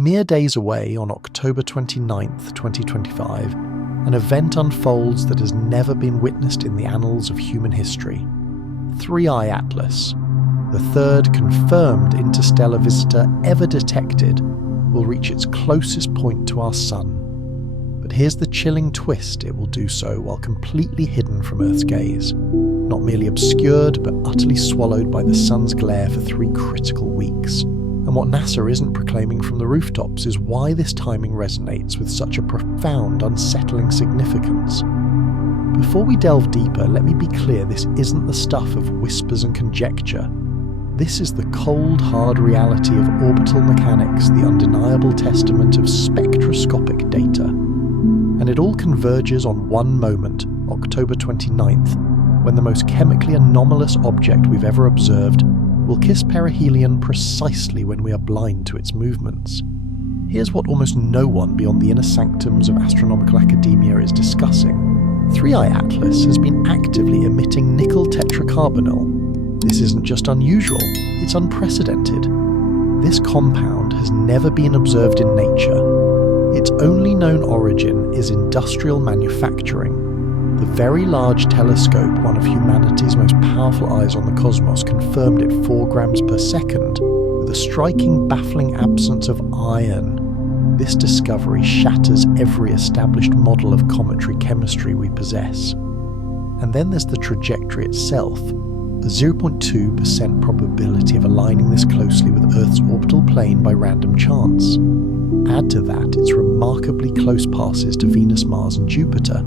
Mere days away, on October 29th, 2025, an event unfolds that has never been witnessed in the annals of human history. 3I Atlas, the third confirmed interstellar visitor ever detected, will reach its closest point to our Sun. But here's the chilling twist: it will do so while completely hidden from Earth's gaze. Not merely obscured, but utterly swallowed by the Sun's glare for 3 critical weeks. And what NASA isn't proclaiming from the rooftops is why this timing resonates with such a profound, unsettling significance. Before we delve deeper, let me be clear, this isn't the stuff of whispers and conjecture. This is the cold, hard reality of orbital mechanics, the undeniable testament of spectroscopic data. And it all converges on one moment, October 29th, when the most chemically anomalous object we've ever observed will kiss perihelion precisely when we are blind to its movements. Here's what almost no one beyond the inner sanctums of astronomical academia is discussing. 3I Atlas has been actively emitting nickel tetracarbonyl. This isn't just unusual, it's unprecedented. This compound has never been observed in nature. Its only known origin is industrial manufacturing. The Very Large Telescope, one of humanity's most powerful eyes on the cosmos, confirmed it 4 grams per second, with a striking, baffling absence of iron. This discovery shatters every established model of cometary chemistry we possess. And then there's the trajectory itself, a 0.2% probability of aligning this closely with Earth's orbital plane by random chance. Add to that its remarkably close passes to Venus, Mars and Jupiter.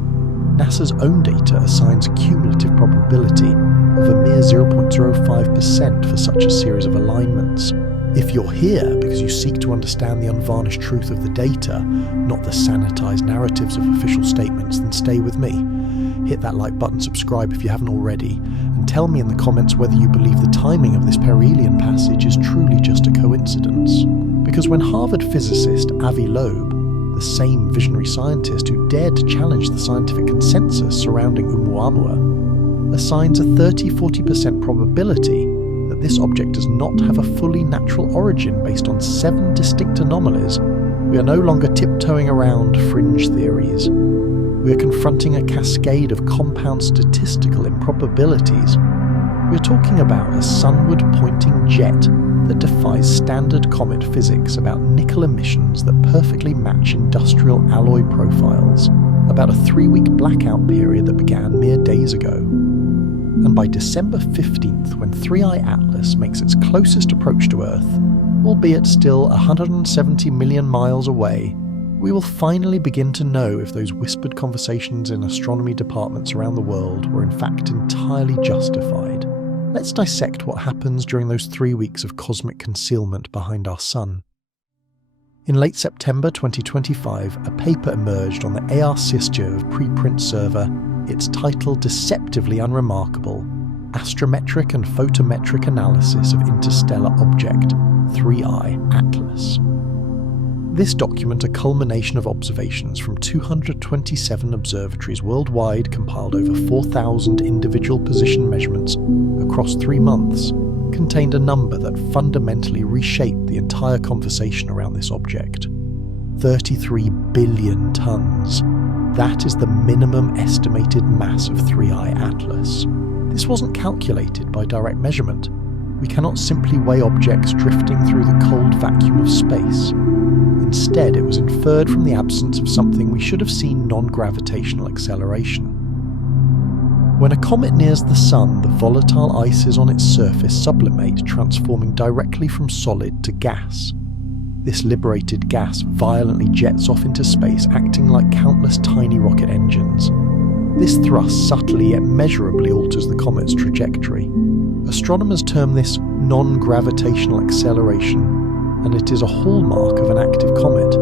NASA's own data assigns a cumulative probability of a mere 0.05% for such a series of alignments. If you're here because you seek to understand the unvarnished truth of the data, not the sanitized narratives of official statements, then stay with me. Hit that like button, subscribe if you haven't already, and tell me in the comments whether you believe the timing of this perihelion passage is truly just a coincidence. Because when Harvard physicist Avi Loeb, the same visionary scientist who dared to challenge the scientific consensus surrounding Oumuamua, assigns a 30-40% probability that this object does not have a fully natural origin based on 7 distinct anomalies, we are no longer tiptoeing around fringe theories. We are confronting a cascade of compound statistical improbabilities. We are talking about a sunward-pointing jet that defies standard comet physics, about nickel emissions that perfectly match industrial alloy profiles, about a 3-week blackout period that began mere days ago. And by December 15th, when 3I Atlas makes its closest approach to Earth, albeit still 170 million miles away, we will finally begin to know if those whispered conversations in astronomy departments around the world were in fact entirely justified. Let's dissect what happens during those 3 weeks of cosmic concealment behind our Sun. In late September 2025, a paper emerged on the AR-Sysjov preprint server, its title deceptively unremarkable: Astrometric and Photometric Analysis of Interstellar Object, 3I Atlas. This document, a culmination of observations from 227 observatories worldwide, compiled over 4,000 individual position measurements across 3 months, contained a number that fundamentally reshaped the entire conversation around this object. 33 billion tons. That is the minimum estimated mass of 3I Atlas. This wasn't calculated by direct measurement. We cannot simply weigh objects drifting through the cold vacuum of space. Instead, it was inferred from the absence of something we should have seen: non-gravitational acceleration. When a comet nears the Sun, the volatile ices on its surface sublimate, transforming directly from solid to gas. This liberated gas violently jets off into space, acting like countless tiny rocket engines. This thrust subtly yet measurably alters the comet's trajectory. Astronomers term this non-gravitational acceleration, and it is a hallmark of an active comet.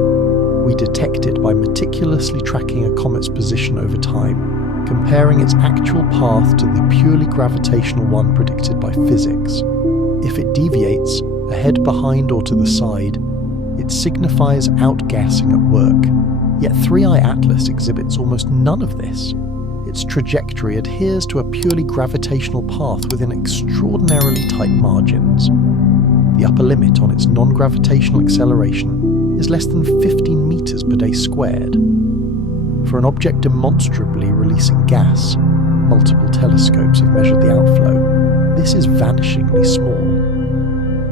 We detect it by meticulously tracking a comet's position over time, comparing its actual path to the purely gravitational one predicted by physics. If it deviates, ahead, behind, or to the side, it signifies outgassing at work. Yet 3I Atlas exhibits almost none of this. Its trajectory adheres to a purely gravitational path within extraordinarily tight margins. The upper limit on its non-gravitational acceleration is less than 15 meters per day squared. For an object demonstrably releasing gas, multiple telescopes have measured the outflow, this is vanishingly small.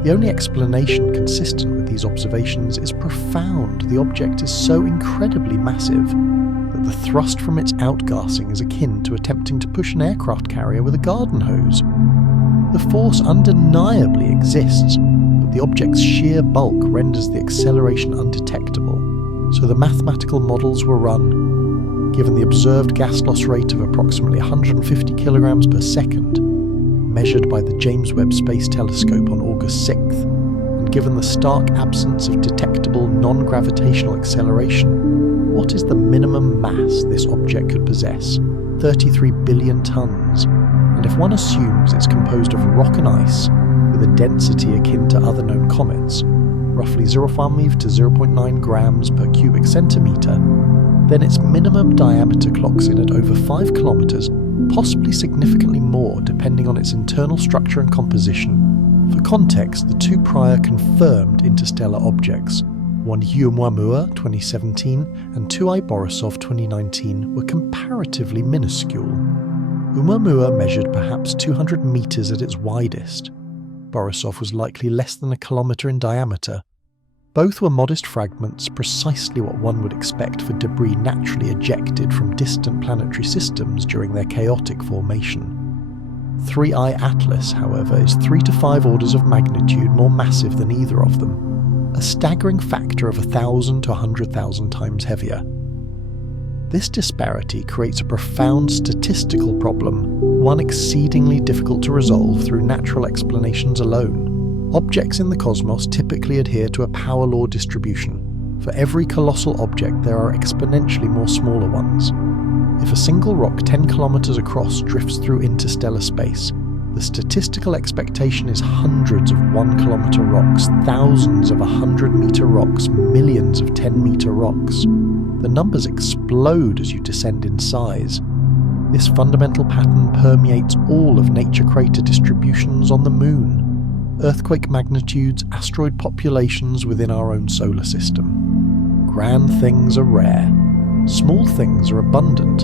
The only explanation consistent with these observations is profound. The object is so incredibly massive that the thrust from its outgassing is akin to attempting to push an aircraft carrier with a garden hose. The force undeniably exists, but the object's sheer bulk renders the acceleration undetectable, so the mathematical models were run. Given the observed gas loss rate of approximately 150 kilograms per second, measured by the James Webb Space Telescope on August 6th, and given the stark absence of detectable non-gravitational acceleration, what is the minimum mass this object could possess? 33 billion tons. And if one assumes it's composed of rock and ice, with a density akin to other known comets, roughly 0.5 to 0.9 grams per cubic centimetre, then its minimum diameter clocks in at over 5 kilometres, possibly significantly more depending on its internal structure and composition. For context, the two prior confirmed interstellar objects, one Oumuamua 2017 and 2I Borisov 2019, were comparatively minuscule. Oumuamua measured perhaps 200 metres at its widest. Borisov was likely less than a kilometre in diameter. Both were modest fragments, precisely what one would expect for debris naturally ejected from distant planetary systems during their chaotic formation. 3I Atlas, however, is 3 to 5 orders of magnitude more massive than either of them, a staggering factor of 1,000 to 100,000 times heavier. This disparity creates a profound statistical problem, one exceedingly difficult to resolve through natural explanations alone. Objects in the cosmos typically adhere to a power law distribution. For every colossal object, there are exponentially more smaller ones. If a single rock 10 kilometers across drifts through interstellar space, the statistical expectation is hundreds of 1-kilometer rocks, thousands of 100-meter rocks, millions of 10-meter rocks. The numbers explode as you descend in size. This fundamental pattern permeates all of nature crater distributions on the Moon, earthquake magnitudes, asteroid populations within our own solar system. Grand things are rare. Small things are abundant.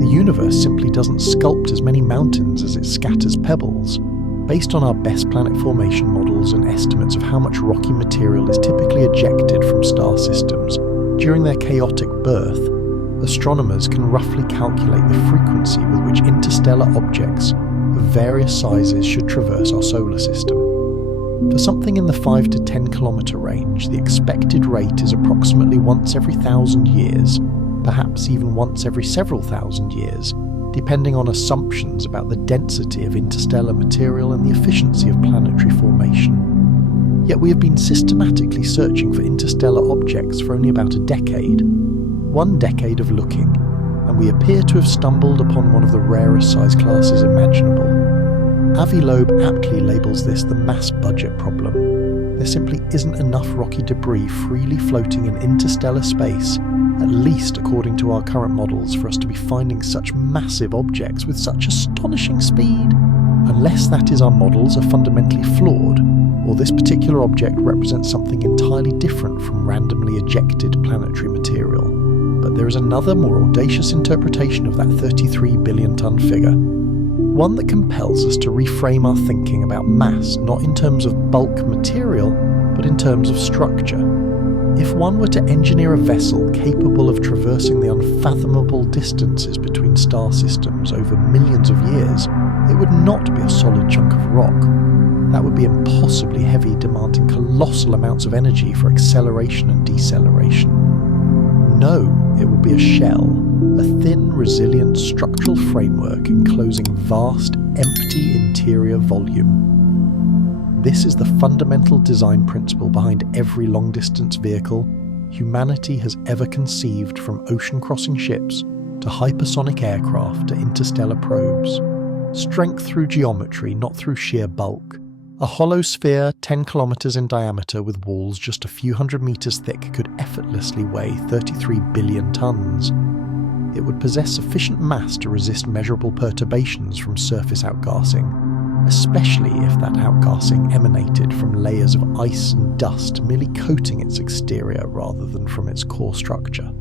The universe simply doesn't sculpt as many mountains as it scatters pebbles. Based on our best planet formation models and estimates of how much rocky material is typically ejected from star systems during their chaotic birth, astronomers can roughly calculate the frequency with which interstellar objects of various sizes should traverse our solar system. For something in the 5 to 10 kilometre range, the expected rate is approximately once every 1,000 years, perhaps even once every several thousand years, depending on assumptions about the density of interstellar material and the efficiency of planetary formation. Yet we have been systematically searching for interstellar objects for only about a decade. 1 decade of looking, and we appear to have stumbled upon one of the rarest size classes imaginable. Avi Loeb aptly labels this the mass budget problem. There simply isn't enough rocky debris freely floating in interstellar space, at least according to our current models, for us to be finding such massive objects with such astonishing speed. Unless that is our models are fundamentally flawed, or this particular object represents something entirely different from randomly ejected planetary material. But there is another, more audacious interpretation of that 33 billion ton figure. One that compels us to reframe our thinking about mass not in terms of bulk material, but in terms of structure. If one were to engineer a vessel capable of traversing the unfathomable distances between star systems over millions of years, it would not be a solid chunk of rock. That would be impossibly heavy, demanding colossal amounts of energy for acceleration and deceleration. No, it would be a shell, a thin, resilient structural framework enclosing vast, empty interior volume. This is the fundamental design principle behind every long-distance vehicle humanity has ever conceived, from ocean-crossing ships to hypersonic aircraft to interstellar probes. Strength through geometry, not through sheer bulk. A hollow sphere 10 kilometers in diameter with walls just a few hundred meters thick could effortlessly weigh 33 billion tons. It would possess sufficient mass to resist measurable perturbations from surface outgassing. especially if that outgassing emanated from layers of ice and dust merely coating its exterior rather than from its core structure.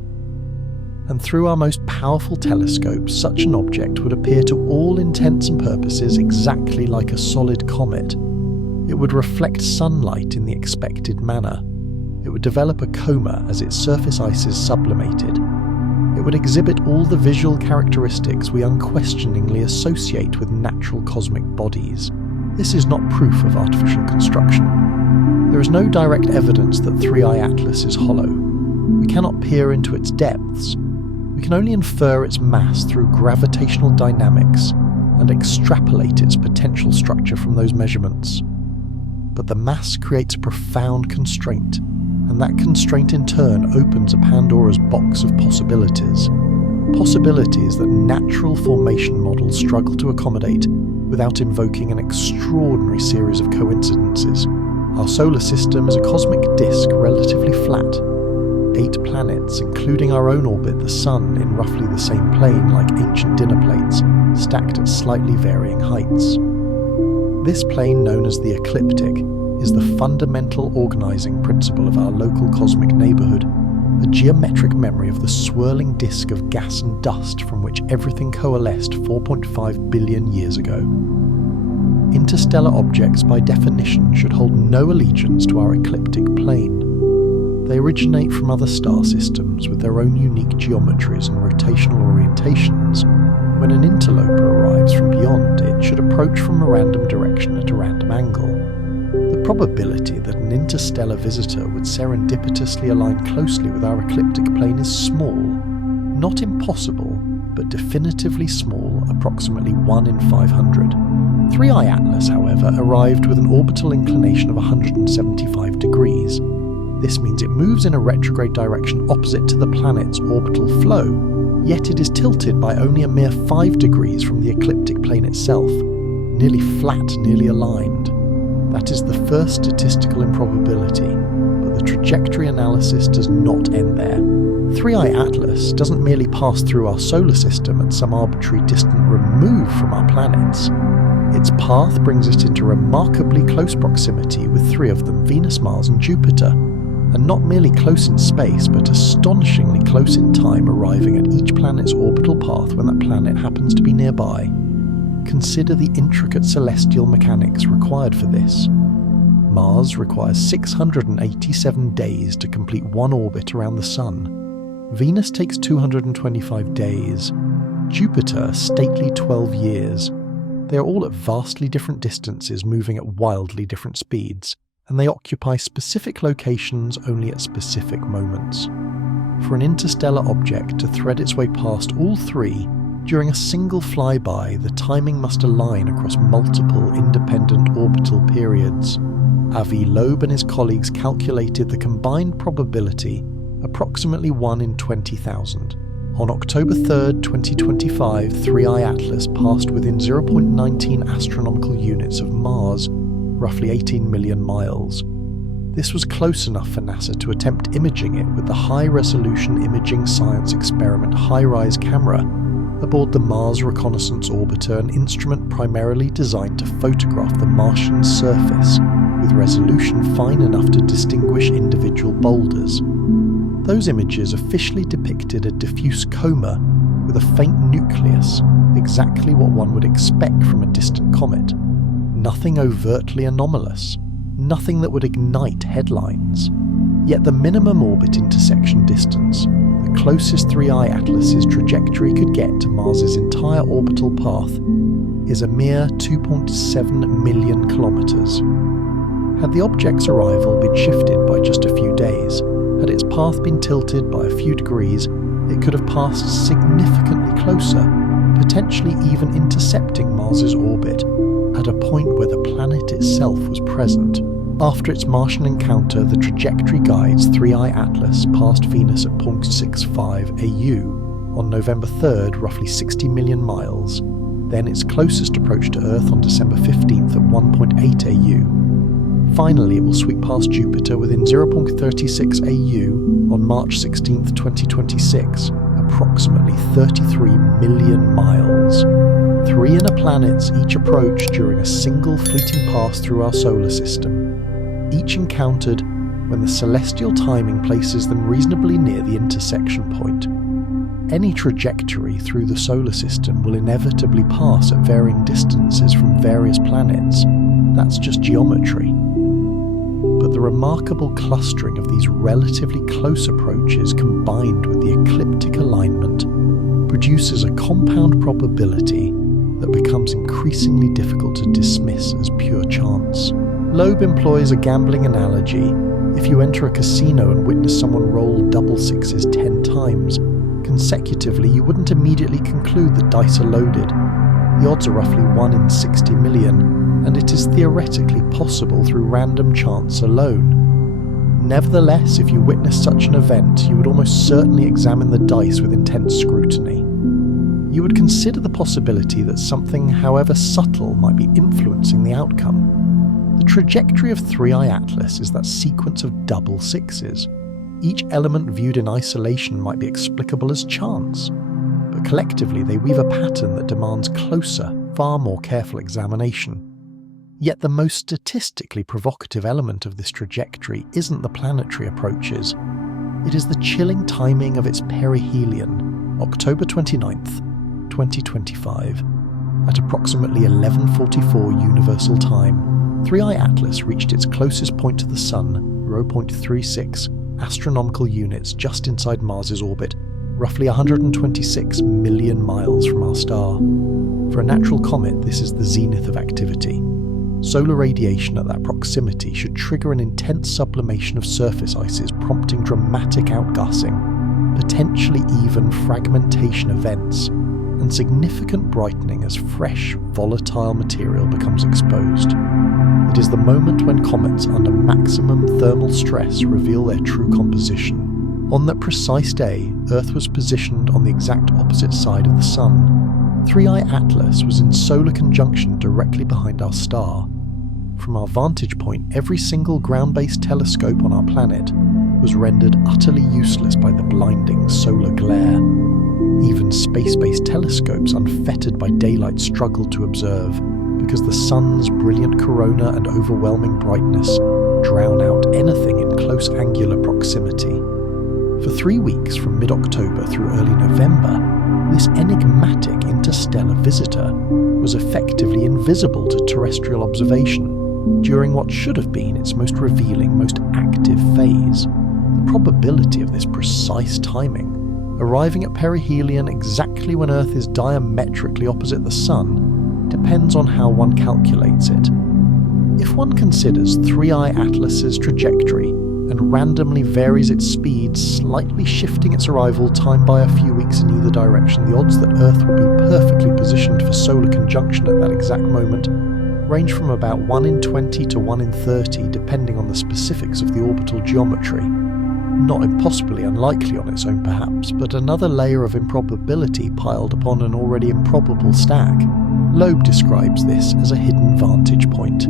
And through our most powerful telescopes, such an object would appear to all intents and purposes exactly like a solid comet. It would reflect sunlight in the expected manner. It would develop a coma as its surface ice is sublimated. It would exhibit all the visual characteristics we unquestioningly associate with natural cosmic bodies. This is not proof of artificial construction. There is no direct evidence that 3I Atlas is hollow. We cannot peer into its depths. We can only infer its mass through gravitational dynamics and extrapolate its potential structure from those measurements. But the mass creates a profound constraint, and that constraint in turn opens a Pandora's box of possibilities. Possibilities that natural formation models struggle to accommodate without invoking an extraordinary series of coincidences. Our solar system is a cosmic disk relatively flat. 8 planets, including our own orbit, the Sun, in roughly the same plane like ancient dinner plates, stacked at slightly varying heights. This plane, known as the ecliptic, is the fundamental organising principle of our local cosmic neighbourhood, a geometric memory of the swirling disk of gas and dust from which everything coalesced 4.5 billion years ago. Interstellar objects, by definition, should hold no allegiance to our ecliptic plane. They originate from other star systems with their own unique geometries and rotational orientations. When an interloper arrives from beyond, it should approach from a random direction at a random angle. The probability that an interstellar visitor would serendipitously align closely with our ecliptic plane is small, not impossible, but definitively small, approximately 1 in 500. 3I Atlas, however, arrived with an orbital inclination of 175 degrees. This means it moves in a retrograde direction opposite to the planet's orbital flow, yet it is tilted by only a mere 5 degrees from the ecliptic plane itself, nearly flat, nearly aligned. That is the first statistical improbability, but the trajectory analysis does not end there. 3I Atlas doesn't merely pass through our solar system at some arbitrary distant remove from our planets. Its path brings it into remarkably close proximity with 3 of them, Venus, Mars and Jupiter, and not merely close in space, but astonishingly close in time, arriving at each planet's orbital path when that planet happens to be nearby. Consider the intricate celestial mechanics required for this. Mars requires 687 days to complete one orbit around the Sun. Venus takes 225 days. Jupiter, stately 12 years. They are all at vastly different distances, moving at wildly different speeds, and they occupy specific locations only at specific moments. For an interstellar object to thread its way past all 3 during a single flyby, the timing must align across multiple independent orbital periods. Avi Loeb and his colleagues calculated the combined probability approximately 1 in 20,000. On October 3, 2025, 3I Atlas passed within 0.19 astronomical units of Mars, roughly 18 million miles. This was close enough for NASA to attempt imaging it with the high-resolution imaging science experiment HiRISE camera aboard the Mars Reconnaissance Orbiter, an instrument primarily designed to photograph the Martian surface with resolution fine enough to distinguish individual boulders. Those images officially depicted a diffuse coma with a faint nucleus, exactly what one would expect from a distant comet. Nothing overtly anomalous, nothing that would ignite headlines. Yet the minimum orbit intersection distance, the closest 3I Atlas's trajectory could get to Mars's entire orbital path, is a mere 2.7 million kilometers. Had the object's arrival been shifted by just a few days, had its path been tilted by a few degrees, it could have passed significantly closer, potentially even intercepting Mars's orbit at a point where the planet itself was present. After its Martian encounter, the trajectory guides 3I Atlas past Venus at 0.65 AU on November 3rd, roughly 60 million miles, then its closest approach to Earth on December 15th at 1.8 AU. Finally, it will sweep past Jupiter within 0.36 AU on March 16th, 2026, approximately 33 million miles. 3 inner planets each approached during a single fleeting pass through our solar system, each encountered when the celestial timing places them reasonably near the intersection point. Any trajectory through the solar system will inevitably pass at varying distances from various planets. That's just geometry. But the remarkable clustering of these relatively close approaches combined with the ecliptic alignment produces a compound probability that becomes increasingly difficult to dismiss as pure chance. Loeb employs a gambling analogy. If you enter a casino and witness someone roll double sixes 10 times consecutively, you wouldn't immediately conclude that dice are loaded. The odds are roughly 1 in 60 million, and it is theoretically possible through random chance alone. Nevertheless, if you witness such an event, you would almost certainly examine the dice with intense scrutiny. You would consider the possibility that something, however subtle, might be influencing the outcome. The trajectory of 3i Atlas is that sequence of double sixes. Each element viewed in isolation might be explicable as chance, but collectively they weave a pattern that demands closer, far more careful examination. Yet the most statistically provocative element of this trajectory isn't the planetary approaches. It is the chilling timing of its perihelion, October 29th, 2025. At approximately 11:44 Universal Time, 3i Atlas reached its closest point to the Sun, 0.36 astronomical units just inside Mars's orbit, roughly 126 million miles from our star. For a natural comet, this is the zenith of activity. Solar radiation at that proximity should trigger an intense sublimation of surface ices, prompting dramatic outgassing, potentially even fragmentation events, and significant brightening as fresh, volatile material becomes exposed. It is the moment when comets under maximum thermal stress reveal their true composition. On that precise day, Earth was positioned on the exact opposite side of the Sun. 3i Atlas was in solar conjunction directly behind our star. From our vantage point, every single ground-based telescope on our planet was rendered utterly useless by the blinding solar glare. Even space-based telescopes unfettered by daylight struggled to observe, because the sun's brilliant corona and overwhelming brightness drown out anything in close angular proximity. For 3 weeks from mid-October through early November, this enigmatic interstellar visitor was effectively invisible to terrestrial observation during what should have been its most revealing, most active phase. The probability of this precise timing, arriving at perihelion exactly when Earth is diametrically opposite the Sun, depends on how one calculates it. If one considers 3i Atlas's trajectory and randomly varies its speed, slightly shifting its arrival time by a few weeks in either direction, the odds that Earth will be perfectly positioned for solar conjunction at that exact moment range from about 1 in 20 to 1 in 30, depending on the specifics of the orbital geometry. Not impossibly unlikely on its own perhaps, but another layer of improbability piled upon an already improbable stack. Loeb describes this as a hidden vantage point.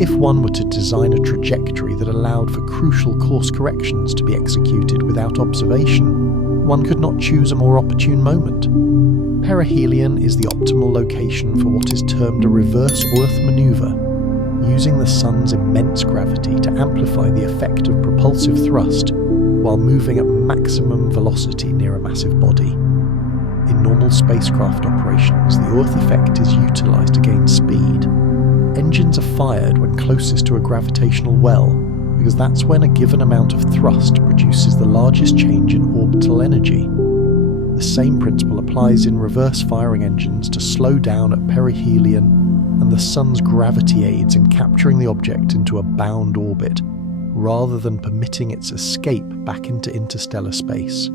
If one were to design a trajectory that allowed for crucial course corrections to be executed without observation, one could not choose a more opportune moment. Perihelion is the optimal location for what is termed a reverse Earth maneuver, using the Sun's immense gravity to amplify the effect of propulsive thrust while moving at maximum velocity near a massive body. In normal spacecraft operations, the Earth effect is utilized to gain speed. Engines are fired when closest to a gravitational well, because that's when a given amount of thrust produces the largest change in orbital energy. The same principle applies in reverse firing engines to slow down at perihelion, and the Sun's gravity aids in capturing the object into a bound orbit, rather than permitting its escape back into interstellar space.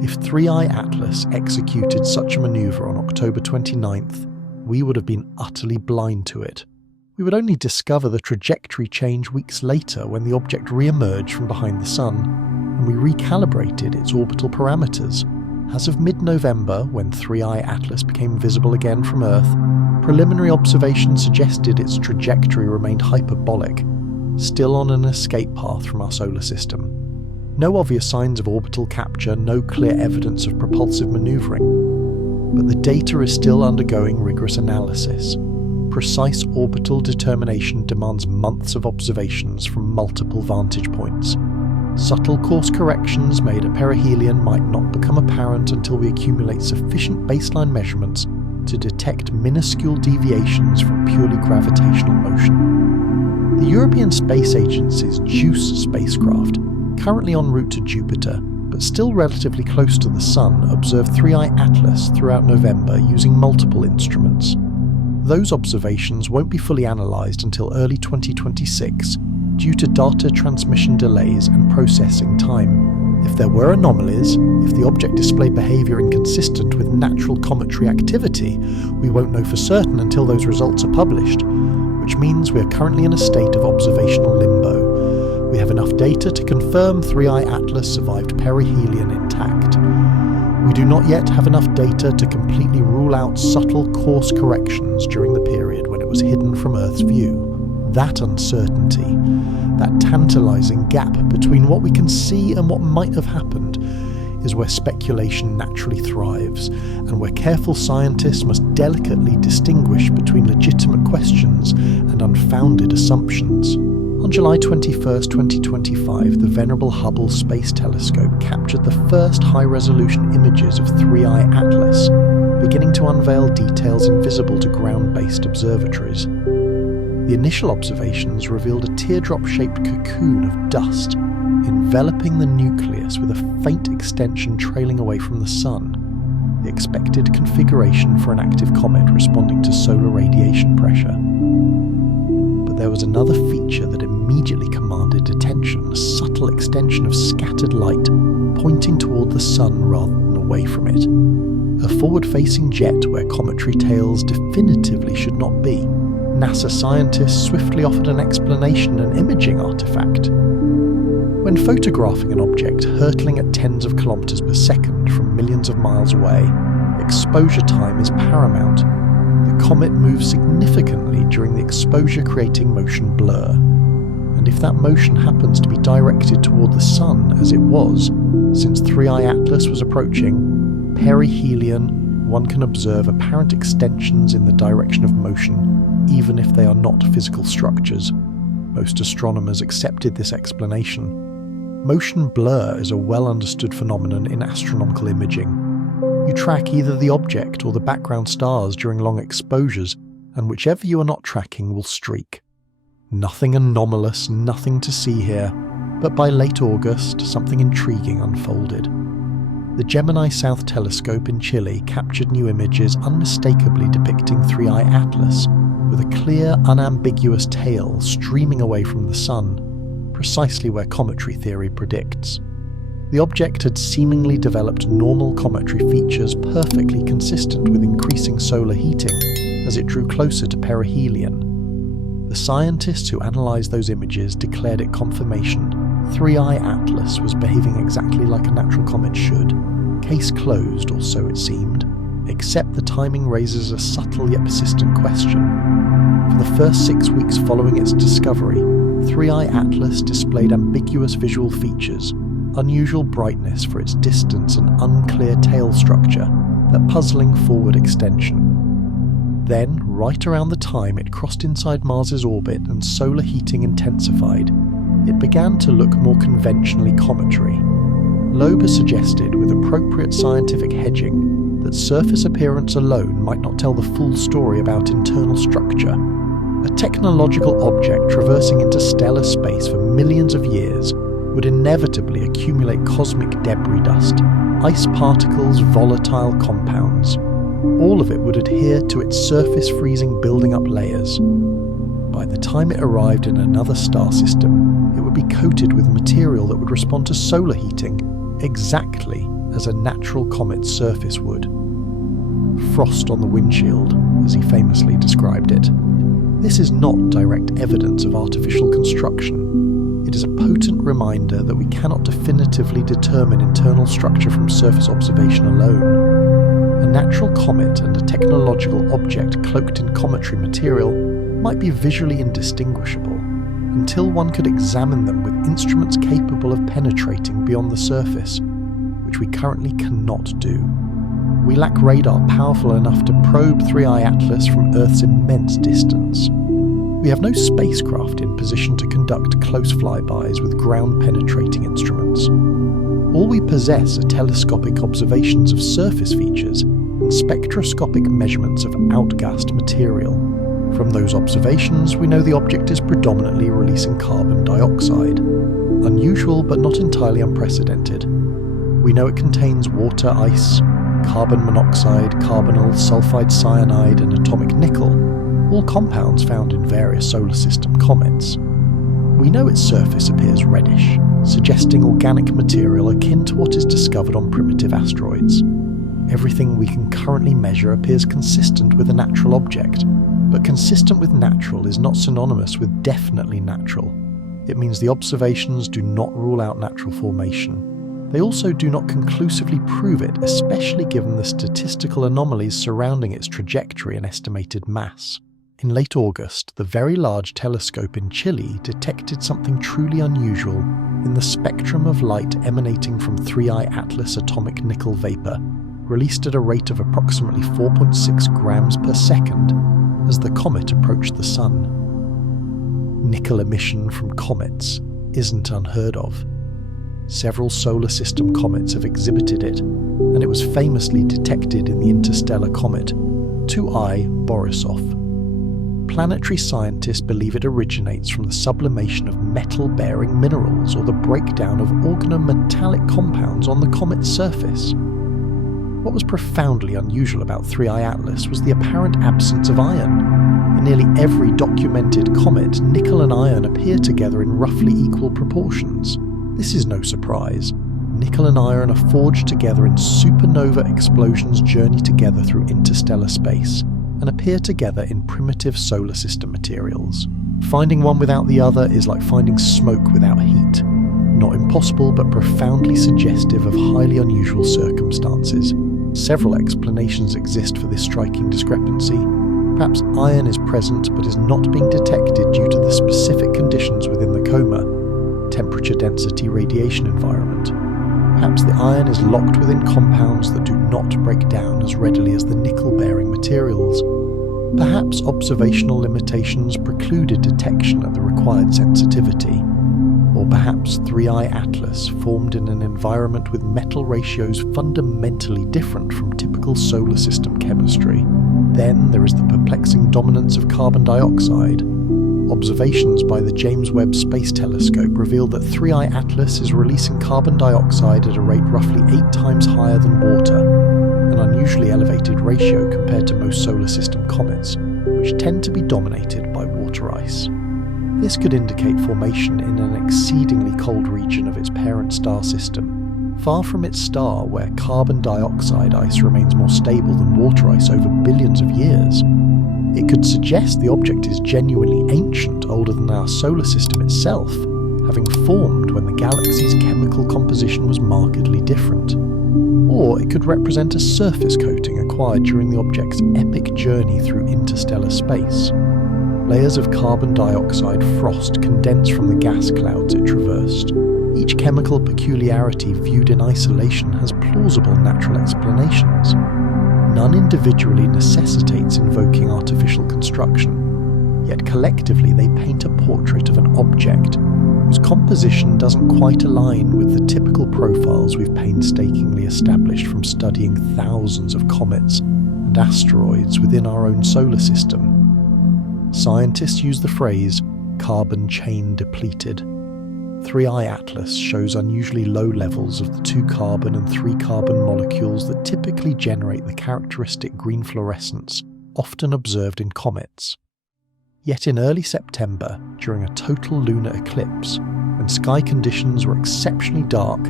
If 3i Atlas executed such a maneuver on October 29th, we would have been utterly blind to it. We would only discover the trajectory change weeks later when the object re-emerged from behind the Sun, and we recalibrated its orbital parameters. As of mid-November, when 3i Atlas became visible again from Earth, preliminary observations suggested its trajectory remained hyperbolic, still on an escape path from our solar system. No obvious signs of orbital capture, no clear evidence of propulsive maneuvering. but the data is still undergoing rigorous analysis. Precise orbital determination demands months of observations from multiple vantage points. Subtle course corrections made at perihelion might not become apparent until we accumulate sufficient baseline measurements to detect minuscule deviations from purely gravitational motion. The European Space Agency's JUICE spacecraft, currently en route to Jupiter, but still relatively close to the Sun, observed 3I Atlas throughout November using multiple instruments. Those observations won't be fully analysed until early 2026 due to data transmission delays and processing time. If there were anomalies, if the object displayed behaviour inconsistent with natural cometary activity, we won't know for certain until those results are published, which means we are currently in a state of observational limbo. We have enough data to confirm 3I Atlas survived perihelion intact. We do not yet have enough data to completely rule out subtle course corrections during the period when it was hidden from Earth's view. That uncertainty, that tantalising gap between what we can see and what might have happened, is where speculation naturally thrives, and where careful scientists must delicately distinguish between legitimate questions and unfounded assumptions. On July 21, 2025, the venerable Hubble Space Telescope captured the first high-resolution images of 3I Atlas, beginning to unveil details invisible to ground-based observatories. The initial observations revealed a teardrop-shaped cocoon of dust enveloping the nucleus with a faint extension trailing away from the Sun, the expected configuration for an active comet responding to solar radiation pressure. But there was another feature that immediately commanded attention, a subtle extension of scattered light pointing toward the Sun rather than away from it. A forward-facing jet where cometary tails definitively should not be. NASA scientists swiftly offered an explanation, an imaging artifact. When photographing an object hurtling at tens of kilometers per second from millions of miles away, exposure time is paramount. The comet moves significantly during the exposure-creating motion blur. And if that motion happens to be directed toward the Sun, as it was, since 3I Atlas was approaching perihelion, one can observe apparent extensions in the direction of motion, even if they are not physical structures. Most astronomers accepted this explanation. Motion blur is a well-understood phenomenon in astronomical imaging. You track either the object or the background stars during long exposures, and whichever you are not tracking will streak. Nothing anomalous, nothing to see here, but by late August, something intriguing unfolded. The Gemini South Telescope in Chile captured new images unmistakably depicting 3I Atlas, with a clear, unambiguous tail streaming away from the Sun, precisely where cometry theory predicts. The object had seemingly developed normal cometary features perfectly consistent with increasing solar heating as it drew closer to perihelion. The scientists who analysed those images declared it confirmation 3I Atlas was behaving exactly like a natural comet should. Case closed, or so it seemed, except the timing raises a subtle yet persistent question. For the first 6 weeks following its discovery, 3I Atlas displayed ambiguous visual features, unusual brightness for its distance and unclear tail structure, that puzzling forward extension. Then, right around the time it crossed inside Mars's orbit and solar heating intensified, it began to look more conventionally cometary. Loeb has suggested, with appropriate scientific hedging, that surface appearance alone might not tell the full story about internal structure. A technological object traversing interstellar space for millions of years would inevitably accumulate cosmic debris dust, ice particles, volatile compounds. All of it would adhere to its surface freezing building up layers. By the time it arrived in another star system, it would be coated with material that would respond to solar heating exactly as a natural comet's surface would. Frost on the windshield, as he famously described it. This is not direct evidence of artificial construction. It is a potent reminder that we cannot definitively determine internal structure from surface observation alone. A natural comet and a technological object cloaked in cometary material might be visually indistinguishable until one could examine them with instruments capable of penetrating beyond the surface, which we currently cannot do. we lack radar powerful enough to probe 3I Atlas from Earth's immense distance. We have no spacecraft in position to conduct close flybys with ground-penetrating instruments. All we possess are telescopic observations of surface features and spectroscopic measurements of outgassed material. From those observations, we know the object is predominantly releasing carbon dioxide. Unusual but not entirely unprecedented. We know it contains water ice, carbon monoxide, carbonyl, sulfide cyanide, and atomic nickel, all compounds found in various solar system comets. We know its surface appears reddish, suggesting organic material akin to what is discovered on primitive asteroids. Everything we can currently measure appears consistent with a natural object, but consistent with natural is not synonymous with definitely natural. It means the observations do not rule out natural formation. They also do not conclusively prove it, especially given the statistical anomalies surrounding its trajectory and estimated mass. In late August, the Very Large Telescope in Chile detected something truly unusual in the spectrum of light emanating from 3I Atlas atomic nickel vapor, released at a rate of approximately 4.6 grams per second as the comet approached the Sun. Nickel emission from comets isn't unheard of. Several solar system comets have exhibited it, and it was famously detected in the interstellar comet 2I Borisov. Planetary scientists believe it originates from the sublimation of metal-bearing minerals or the breakdown of organometallic compounds on the comet's surface. What was profoundly unusual about 3I Atlas was the apparent absence of iron. In nearly every documented comet, nickel and iron appear together in roughly equal proportions. This is no surprise. Nickel and iron are forged together in supernova explosions journey together through interstellar space, and appear together in primitive solar system materials. Finding one without the other is like finding smoke without heat. Not impossible, but profoundly suggestive of highly unusual circumstances. Several explanations exist for this striking discrepancy. Perhaps iron is present but is not being detected due to the specific conditions within the coma, temperature density radiation environment. Perhaps the iron is locked within compounds that do not break down as readily as the nickel-bearing materials. Perhaps observational limitations precluded detection at the required sensitivity. Or perhaps 3I Atlas formed in an environment with metal ratios fundamentally different from typical solar system chemistry. Then there is the perplexing dominance of carbon dioxide. Observations by the James Webb Space Telescope revealed that 3I Atlas is releasing carbon dioxide at a rate roughly 8 times higher than water, an unusually elevated ratio compared to most solar system comets, which tend to be dominated by water ice. This could indicate formation in an exceedingly cold region of its parent star system, far from its star where carbon dioxide ice remains more stable than water ice over billions of years. It could suggest the object is genuinely ancient, older than our solar system itself, having formed when the galaxy's chemical composition was markedly different. Or it could represent a surface coating acquired during the object's epic journey through interstellar space. Layers of carbon dioxide frost condense from the gas clouds it traversed. Each chemical peculiarity viewed in isolation has plausible natural explanations. None individually necessitates invoking artificial construction, yet collectively they paint a portrait of an object whose composition doesn't quite align with the typical profiles we've painstakingly established from studying thousands of comets and asteroids within our own solar system. Scientists use the phrase carbon chain depleted. 3I Atlas shows unusually low levels of the 2 carbon and 3 carbon molecules that typically generate the characteristic green fluorescence often observed in comets. Yet in early September, during a total lunar eclipse, when sky conditions were exceptionally dark,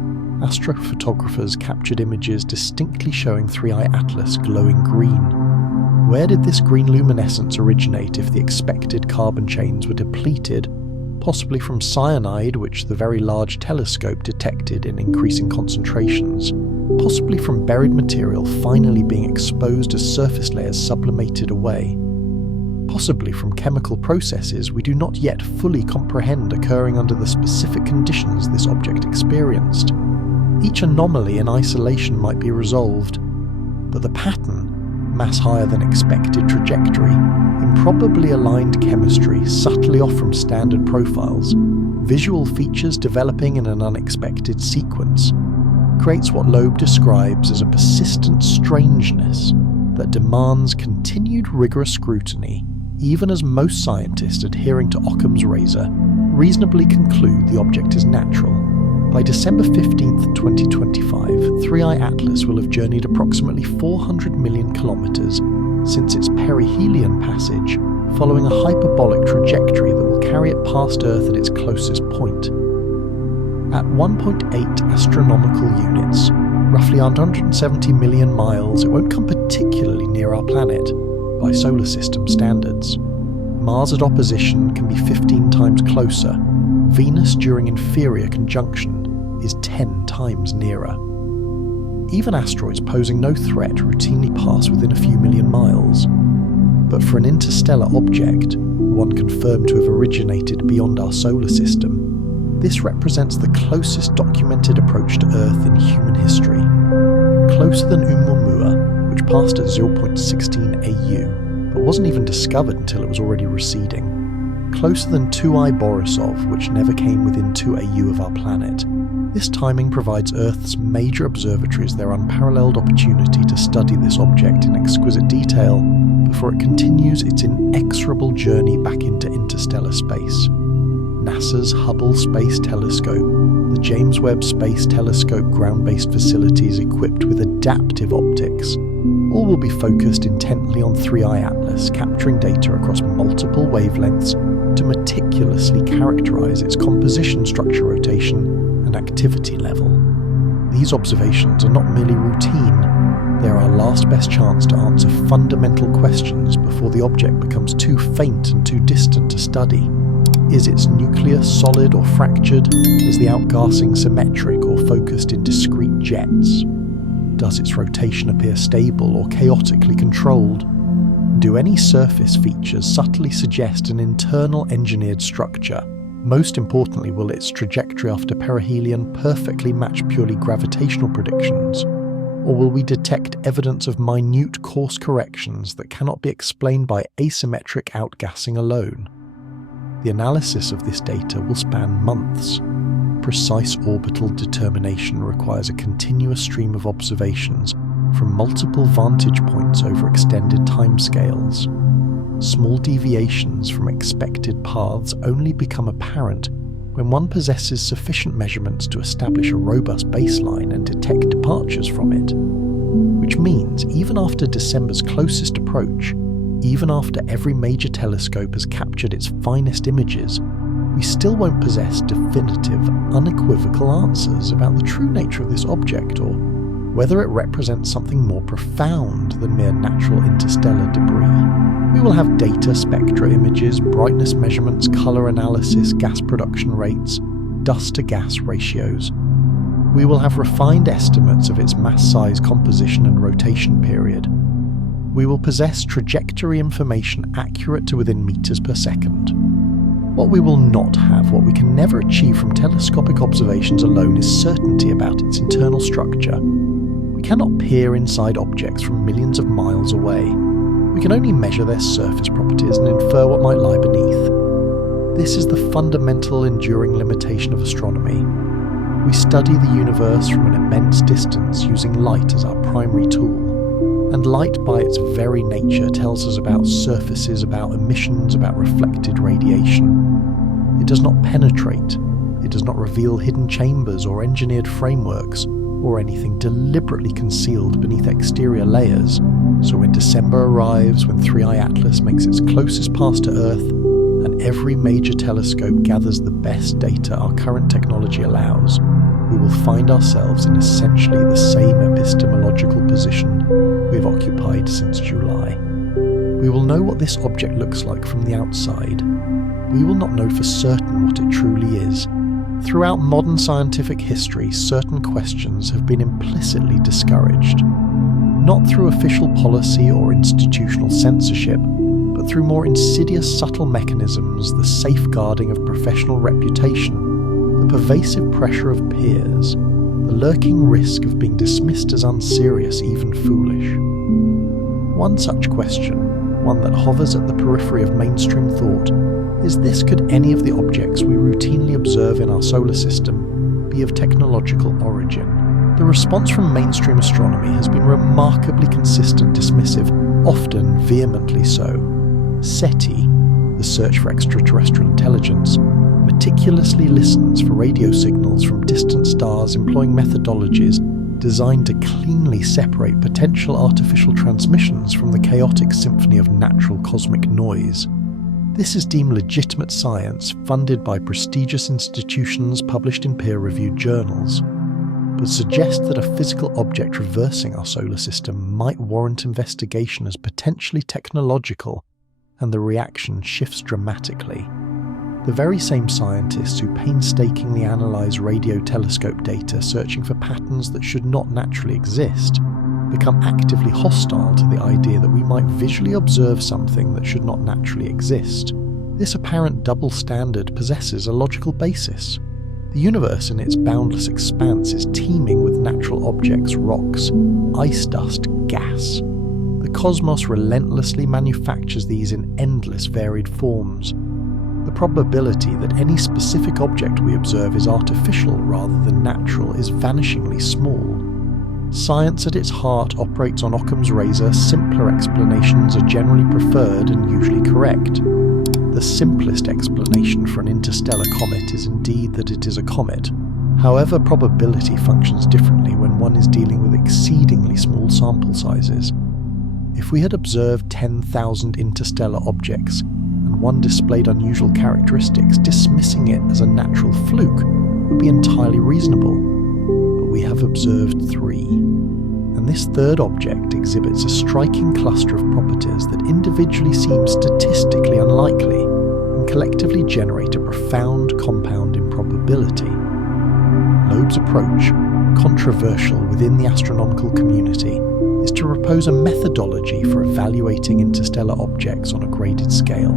astrophotographers captured images distinctly showing 3I Atlas glowing green. Where did this green luminescence originate if the expected carbon chains were depleted, possibly from cyanide, which the Very Large Telescope detected in increasing concentrations, possibly from buried material finally being exposed as surface layers sublimated away, possibly from chemical processes we do not yet fully comprehend occurring under the specific conditions this object experienced. Each anomaly in isolation might be resolved, but the pattern, mass higher than expected trajectory, improbably aligned chemistry subtly off from standard profiles, visual features developing in an unexpected sequence, creates what Loeb describes as a persistent strangeness that demands continued rigorous scrutiny, even as most scientists adhering to Occam's razor reasonably conclude the object is natural. By December 15, 2025, 3I Atlas will have journeyed approximately 400 million kilometers since its perihelion passage, following a hyperbolic trajectory that will carry it past Earth at its closest point. At 1.8 astronomical units, roughly 170 million miles, it won't come particularly near our planet by solar system standards. Mars at opposition can be 15 times closer. Venus during inferior conjunction is 10 times nearer. Even asteroids posing no threat routinely pass within a few million miles. But for an interstellar object, one confirmed to have originated beyond our solar system, this represents the closest documented approach to Earth in human history. Closer than Oumuamua, which passed at 0.16 AU, but wasn't even discovered until it was already receding. Closer than 2I Borisov, which never came within 2 AU of our planet. This timing provides Earth's major observatories their unparalleled opportunity to study this object in exquisite detail before it continues its inexorable journey back into interstellar space. NASA's Hubble Space Telescope, the James Webb Space Telescope ground-based facilities equipped with adaptive optics, all will be focused intently on 3I Atlas, capturing data across multiple wavelengths to meticulously characterize its composition, structure, rotation, and activity level. These observations are not merely routine, they are our last best chance to answer fundamental questions before the object becomes too faint and too distant to study. Is its nucleus solid or fractured? Is the outgassing symmetric or focused in discrete jets? Does its rotation appear stable or chaotically controlled? Do any surface features subtly suggest an internal engineered structure? Most importantly, will its trajectory after perihelion perfectly match purely gravitational predictions? Or will we detect evidence of minute course corrections that cannot be explained by asymmetric outgassing alone? The analysis of this data will span months. Precise orbital determination requires a continuous stream of observations from multiple vantage points over extended timescales. Small deviations from expected paths only become apparent when one possesses sufficient measurements to establish a robust baseline and detect departures from it. Which means, even after December's closest approach, even after every major telescope has captured its finest images, we still won't possess definitive, unequivocal answers about the true nature of this object or whether it represents something more profound than mere natural interstellar debris. We will have data, spectra images, brightness measurements, color analysis, gas production rates, dust-to-gas ratios. We will have refined estimates of its mass size, composition, and rotation period. We will possess trajectory information accurate to within meters per second. What we will not have, what we can never achieve from telescopic observations alone, is certainty about its internal structure. We cannot peer inside objects from millions of miles away. We can only measure their surface properties and infer what might lie beneath. This is the fundamental enduring limitation of astronomy. We study the universe from an immense distance using light as our primary tool. And light by its very nature tells us about surfaces, about emissions, about reflected radiation. It does not penetrate. It does not reveal hidden chambers or engineered frameworks, or anything deliberately concealed beneath exterior layers. So when December arrives, when 3I Atlas makes its closest pass to Earth, and every major telescope gathers the best data our current technology allows, we will find ourselves in essentially the same epistemological position we've occupied since July. We will know what this object looks like from the outside. We will not know for certain what it truly is. Throughout modern scientific history, certain questions have been implicitly discouraged. Not through official policy or institutional censorship, but through more insidious subtle mechanisms, the safeguarding of professional reputation, the pervasive pressure of peers, the lurking risk of being dismissed as unserious, even foolish. One such question, one that hovers at the periphery of mainstream thought, is this: could any of the objects we routinely observe in our solar system be of technological origin? The response from mainstream astronomy has been remarkably consistent, dismissive, often vehemently so. SETI, the search for extraterrestrial intelligence, meticulously listens for radio signals from distant stars, employing methodologies designed to cleanly separate potential artificial transmissions from the chaotic symphony of natural cosmic noise. This is deemed legitimate science, funded by prestigious institutions, published in peer-reviewed journals, but suggests that a physical object traversing our solar system might warrant investigation as potentially technological, and the reaction shifts dramatically. The very same scientists who painstakingly analyse radio telescope data searching for patterns that should not naturally exist become actively hostile to the idea that we might visually observe something that should not naturally exist. This apparent double standard possesses a logical basis. The universe in its boundless expanse is teeming with natural objects, rocks, ice dust, gas. The cosmos relentlessly manufactures these in endless varied forms. The probability that any specific object we observe is artificial rather than natural is vanishingly small. Science at its heart operates on Occam's razor. Simpler explanations are generally preferred and usually correct. The simplest explanation for an interstellar comet is indeed that it is a comet. However, probability functions differently when one is dealing with exceedingly small sample sizes. If we had observed 10,000 interstellar objects, and one displayed unusual characteristics, dismissing it as a natural fluke would be entirely reasonable. But we have observed 3. And this third object exhibits a striking cluster of properties that individually seem statistically unlikely and collectively generate a profound compound improbability. Loeb's approach, controversial within the astronomical community, is to propose a methodology for evaluating interstellar objects on a graded scale,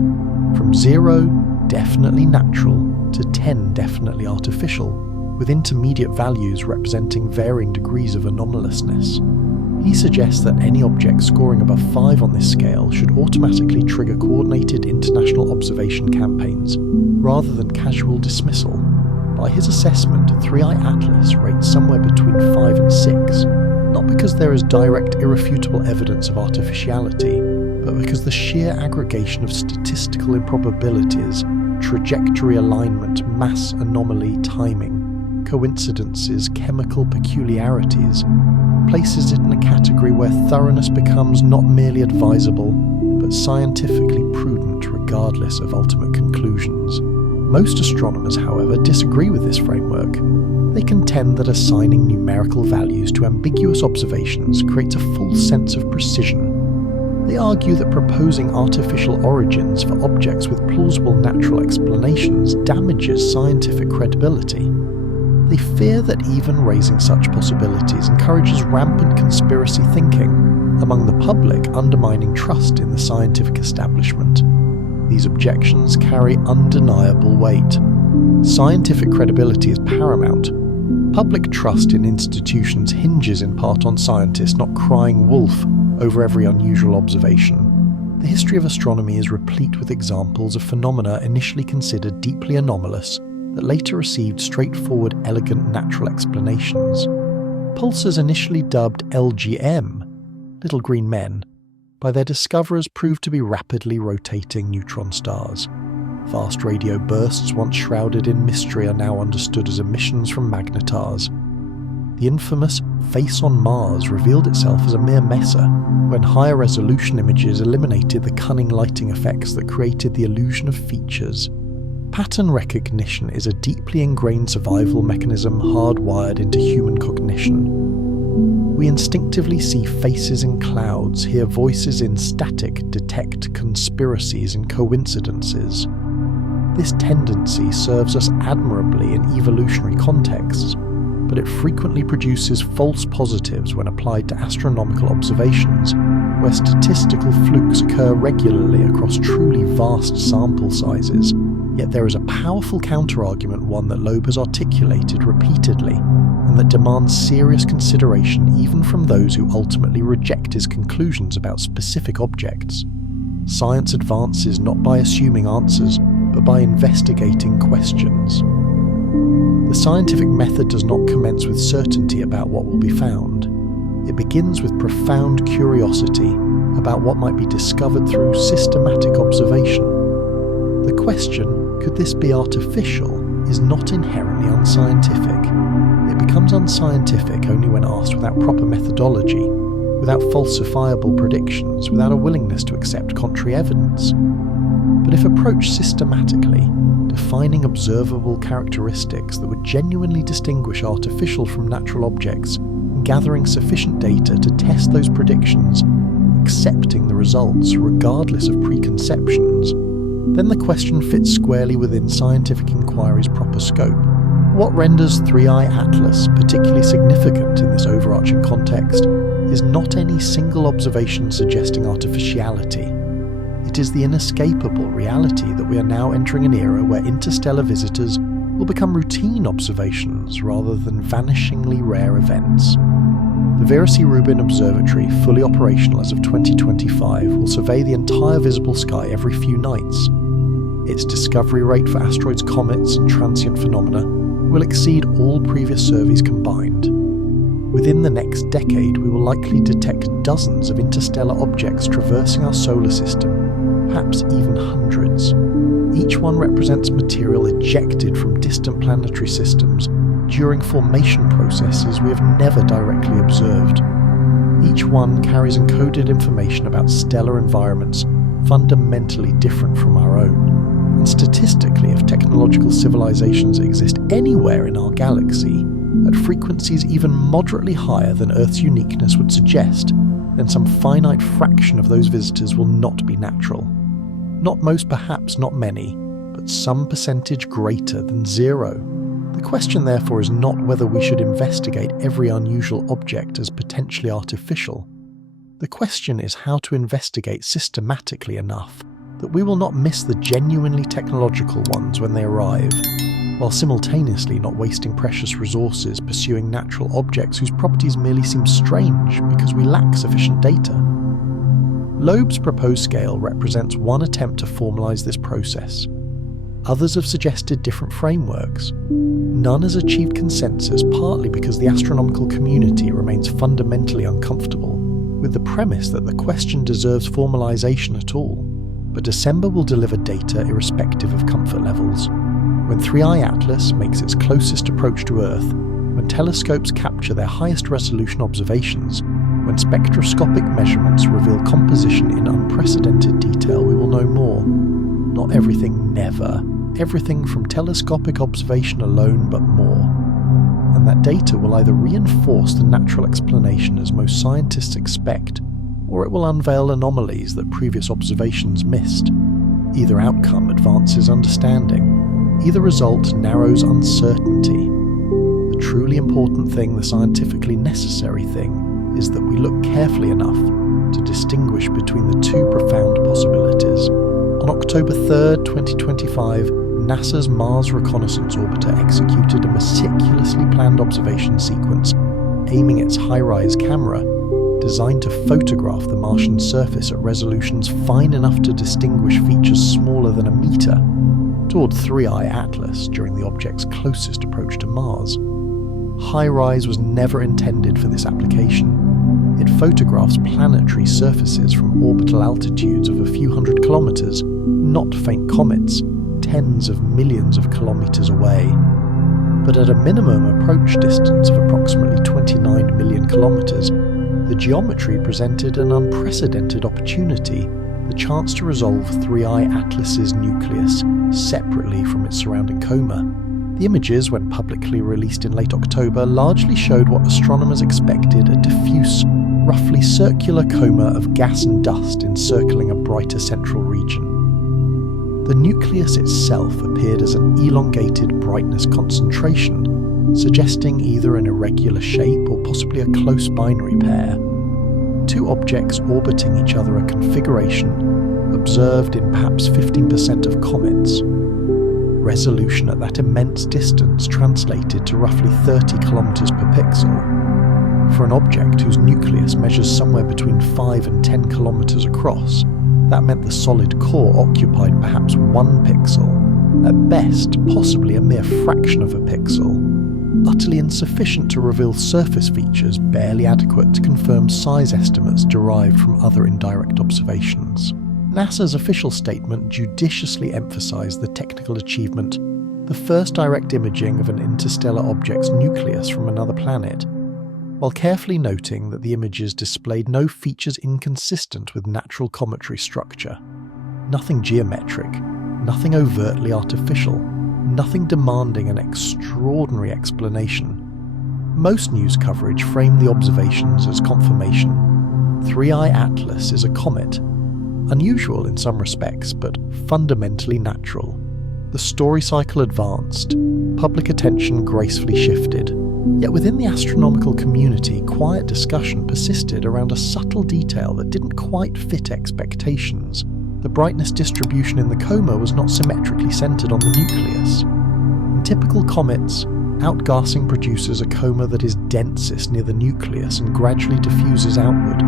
from 0, definitely natural, to 10, definitely artificial, with intermediate values representing varying degrees of anomalousness. He suggests that any object scoring above 5 on this scale should automatically trigger coordinated international observation campaigns, rather than casual dismissal. By his assessment, 3i Atlas rates somewhere between 5 and 6, not because there is direct, irrefutable evidence of artificiality, but because the sheer aggregation of statistical improbabilities, trajectory alignment, mass anomaly, timing, coincidences, chemical peculiarities, places it in a category where thoroughness becomes not merely advisable, but scientifically prudent regardless of ultimate conclusions. Most astronomers, however, disagree with this framework. They contend that assigning numerical values to ambiguous observations creates a false sense of precision. They argue that proposing artificial origins for objects with plausible natural explanations damages scientific credibility. They fear that even raising such possibilities encourages rampant conspiracy thinking among the public, undermining trust in the scientific establishment. These objections carry undeniable weight. Scientific credibility is paramount. Public trust in institutions hinges in part on scientists not crying wolf over every unusual observation. The history of astronomy is replete with examples of phenomena initially considered deeply anomalous that later received straightforward, elegant natural explanations. Pulsars initially dubbed LGM, little green men, by their discoverers proved to be rapidly rotating neutron stars. Vast radio bursts once shrouded in mystery are now understood as emissions from magnetars. The infamous Face on Mars revealed itself as a mere messer when higher resolution images eliminated the cunning lighting effects that created the illusion of features. Pattern recognition is a deeply ingrained survival mechanism hardwired into human cognition. We instinctively see faces in clouds, hear voices in static, detect conspiracies and coincidences. This tendency serves us admirably in evolutionary contexts, but it frequently produces false positives when applied to astronomical observations, where statistical flukes occur regularly across truly vast sample sizes, Yet there is a powerful counter-argument, one that Loeb has articulated repeatedly, and that demands serious consideration even from those who ultimately reject his conclusions about specific objects. Science advances not by assuming answers, but by investigating questions. The scientific method does not commence with certainty about what will be found. It begins with profound curiosity about what might be discovered through systematic observation. The question, could this be artificial, is not inherently unscientific. It becomes unscientific only when asked without proper methodology, without falsifiable predictions, without a willingness to accept contrary evidence. But if approached systematically, defining observable characteristics that would genuinely distinguish artificial from natural objects, and gathering sufficient data to test those predictions, accepting the results regardless of preconceptions, then the question fits squarely within scientific inquiry's proper scope. What renders 3I Atlas particularly significant in this overarching context is not any single observation suggesting artificiality. It is the inescapable reality that we are now entering an era where interstellar visitors will become routine observations rather than vanishingly rare events. The Vera C. Rubin Observatory, fully operational as of 2025, will survey the entire visible sky every few nights. Its discovery rate for asteroids, comets, and transient phenomena will exceed all previous surveys combined. Within the next decade, we will likely detect dozens of interstellar objects traversing our solar system, perhaps even hundreds. Each one represents material ejected from distant planetary systems during formation processes we have never directly observed. Each one carries encoded information about stellar environments fundamentally different from our own. And statistically, if technological civilizations exist anywhere in our galaxy, at frequencies even moderately higher than Earth's uniqueness would suggest, then some finite fraction of those visitors will not be natural. Not most, perhaps not many, but some percentage greater than zero. The question therefore is not whether we should investigate every unusual object as potentially artificial. The question is how to investigate systematically enough that we will not miss the genuinely technological ones when they arrive, while simultaneously not wasting precious resources pursuing natural objects whose properties merely seem strange because we lack sufficient data. Loeb's proposed scale represents one attempt to formalize this process. Others have suggested different frameworks. None has achieved consensus, partly because the astronomical community remains fundamentally uncomfortable with the premise that the question deserves formalization at all. But December will deliver data irrespective of comfort levels. When 3I Atlas makes its closest approach to Earth, when telescopes capture their highest resolution observations, when spectroscopic measurements reveal composition in unprecedented detail, we will know more. Not everything, never. Everything from telescopic observation alone, but more. And that data will either reinforce the natural explanation as most scientists expect, or it will unveil anomalies that previous observations missed. Either outcome advances understanding. Either result narrows uncertainty. The truly important thing, the scientifically necessary thing, is that we look carefully enough to distinguish between the two profound possibilities. On October 3rd, 2025, NASA's Mars Reconnaissance Orbiter executed a meticulously planned observation sequence, aiming its high-rise camera, designed to photograph the Martian surface at resolutions fine enough to distinguish features smaller than a meter, toward 3I Atlas during the object's closest approach to Mars. High-rise was never intended for this application. It photographs planetary surfaces from orbital altitudes of a few hundred kilometers, not faint comets, tens of millions of kilometers away. But at a minimum approach distance of approximately 29 million kilometers, the geometry presented an unprecedented opportunity, the chance to resolve 3I Atlas's nucleus separately from its surrounding coma. The images, when publicly released in late October, largely showed what astronomers expected: a diffuse, roughly circular coma of gas and dust encircling a brighter central region. The nucleus itself appeared as an elongated brightness concentration, suggesting either an irregular shape or possibly a close binary pair. Two objects orbiting each other, a configuration observed in perhaps 15% of comets. resolution at that immense distance translated to roughly 30 kilometers per pixel. For an object whose nucleus measures somewhere between 5 and 10 kilometers across, that meant the solid core occupied perhaps 1 pixel, at best possibly a mere fraction of a pixel, utterly insufficient to reveal surface features barely adequate to confirm size estimates derived from other indirect observations. NASA's official statement judiciously emphasized the technical achievement, the first direct imaging of an interstellar object's nucleus from another planet, while carefully noting that the images displayed no features inconsistent with natural cometary structure. Nothing geometric, nothing overtly artificial, nothing demanding an extraordinary explanation. Most news coverage framed the observations as confirmation. 3I Atlas is a comet. Unusual in some respects, but fundamentally natural. The story cycle advanced, public attention gracefully shifted. Yet within the astronomical community, quiet discussion persisted around a subtle detail that didn't quite fit expectations. The brightness distribution in the coma was not symmetrically centered on the nucleus. In typical comets, outgassing produces a coma that is densest near the nucleus and gradually diffuses outward.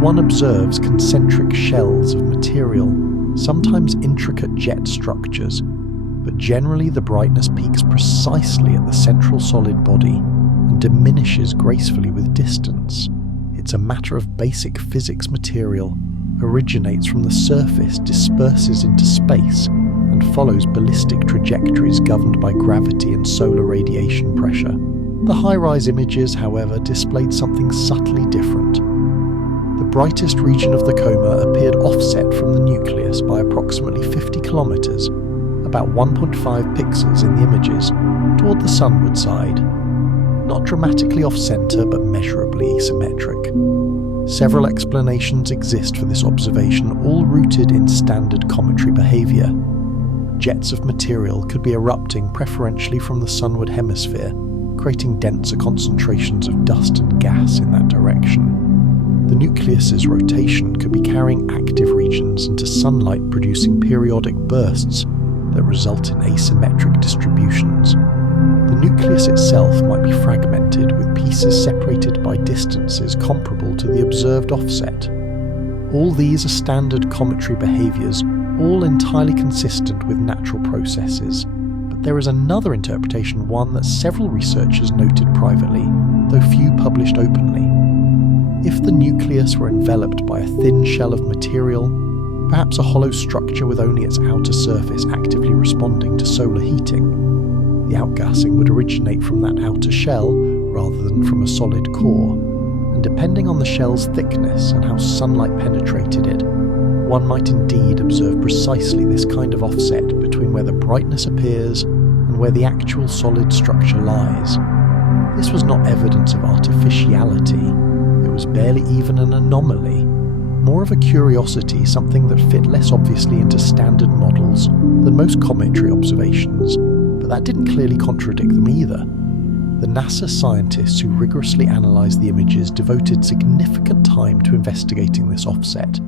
One observes concentric shells of material, sometimes intricate jet structures, but generally the brightness peaks precisely at the central solid body and diminishes gracefully with distance. It's a matter of basic physics. Material originates from the surface, disperses into space, and follows ballistic trajectories governed by gravity and solar radiation pressure. The high-rise images, however, displayed something subtly different. The brightest region of the coma appeared offset from the nucleus by approximately 50 kilometers, about 1.5 pixels in the images, toward the sunward side. Not dramatically off-center, but measurably symmetric. Several explanations exist for this observation, all rooted in standard cometary behavior. Jets of material could be erupting preferentially from the sunward hemisphere, creating denser concentrations of dust and gas in that direction. The nucleus's rotation could be carrying active regions into sunlight, producing periodic bursts that result in asymmetric distributions. The nucleus itself might be fragmented, with pieces separated by distances comparable to the observed offset. All these are standard cometary behaviors, all entirely consistent with natural processes. But there is another interpretation, one that several researchers noted privately, though few published openly. If the nucleus were enveloped by a thin shell of material, perhaps a hollow structure with only its outer surface actively responding to solar heating, the outgassing would originate from that outer shell rather than from a solid core, and depending on the shell's thickness and how sunlight penetrated it, one might indeed observe precisely this kind of offset between where the brightness appears and where the actual solid structure lies. This was not evidence of artificiality. It was barely even an anomaly, more of a curiosity, something that fit less obviously into standard models than most cometary observations, but that didn't clearly contradict them either. The NASA scientists who rigorously analysed the images devoted significant time to investigating this offset.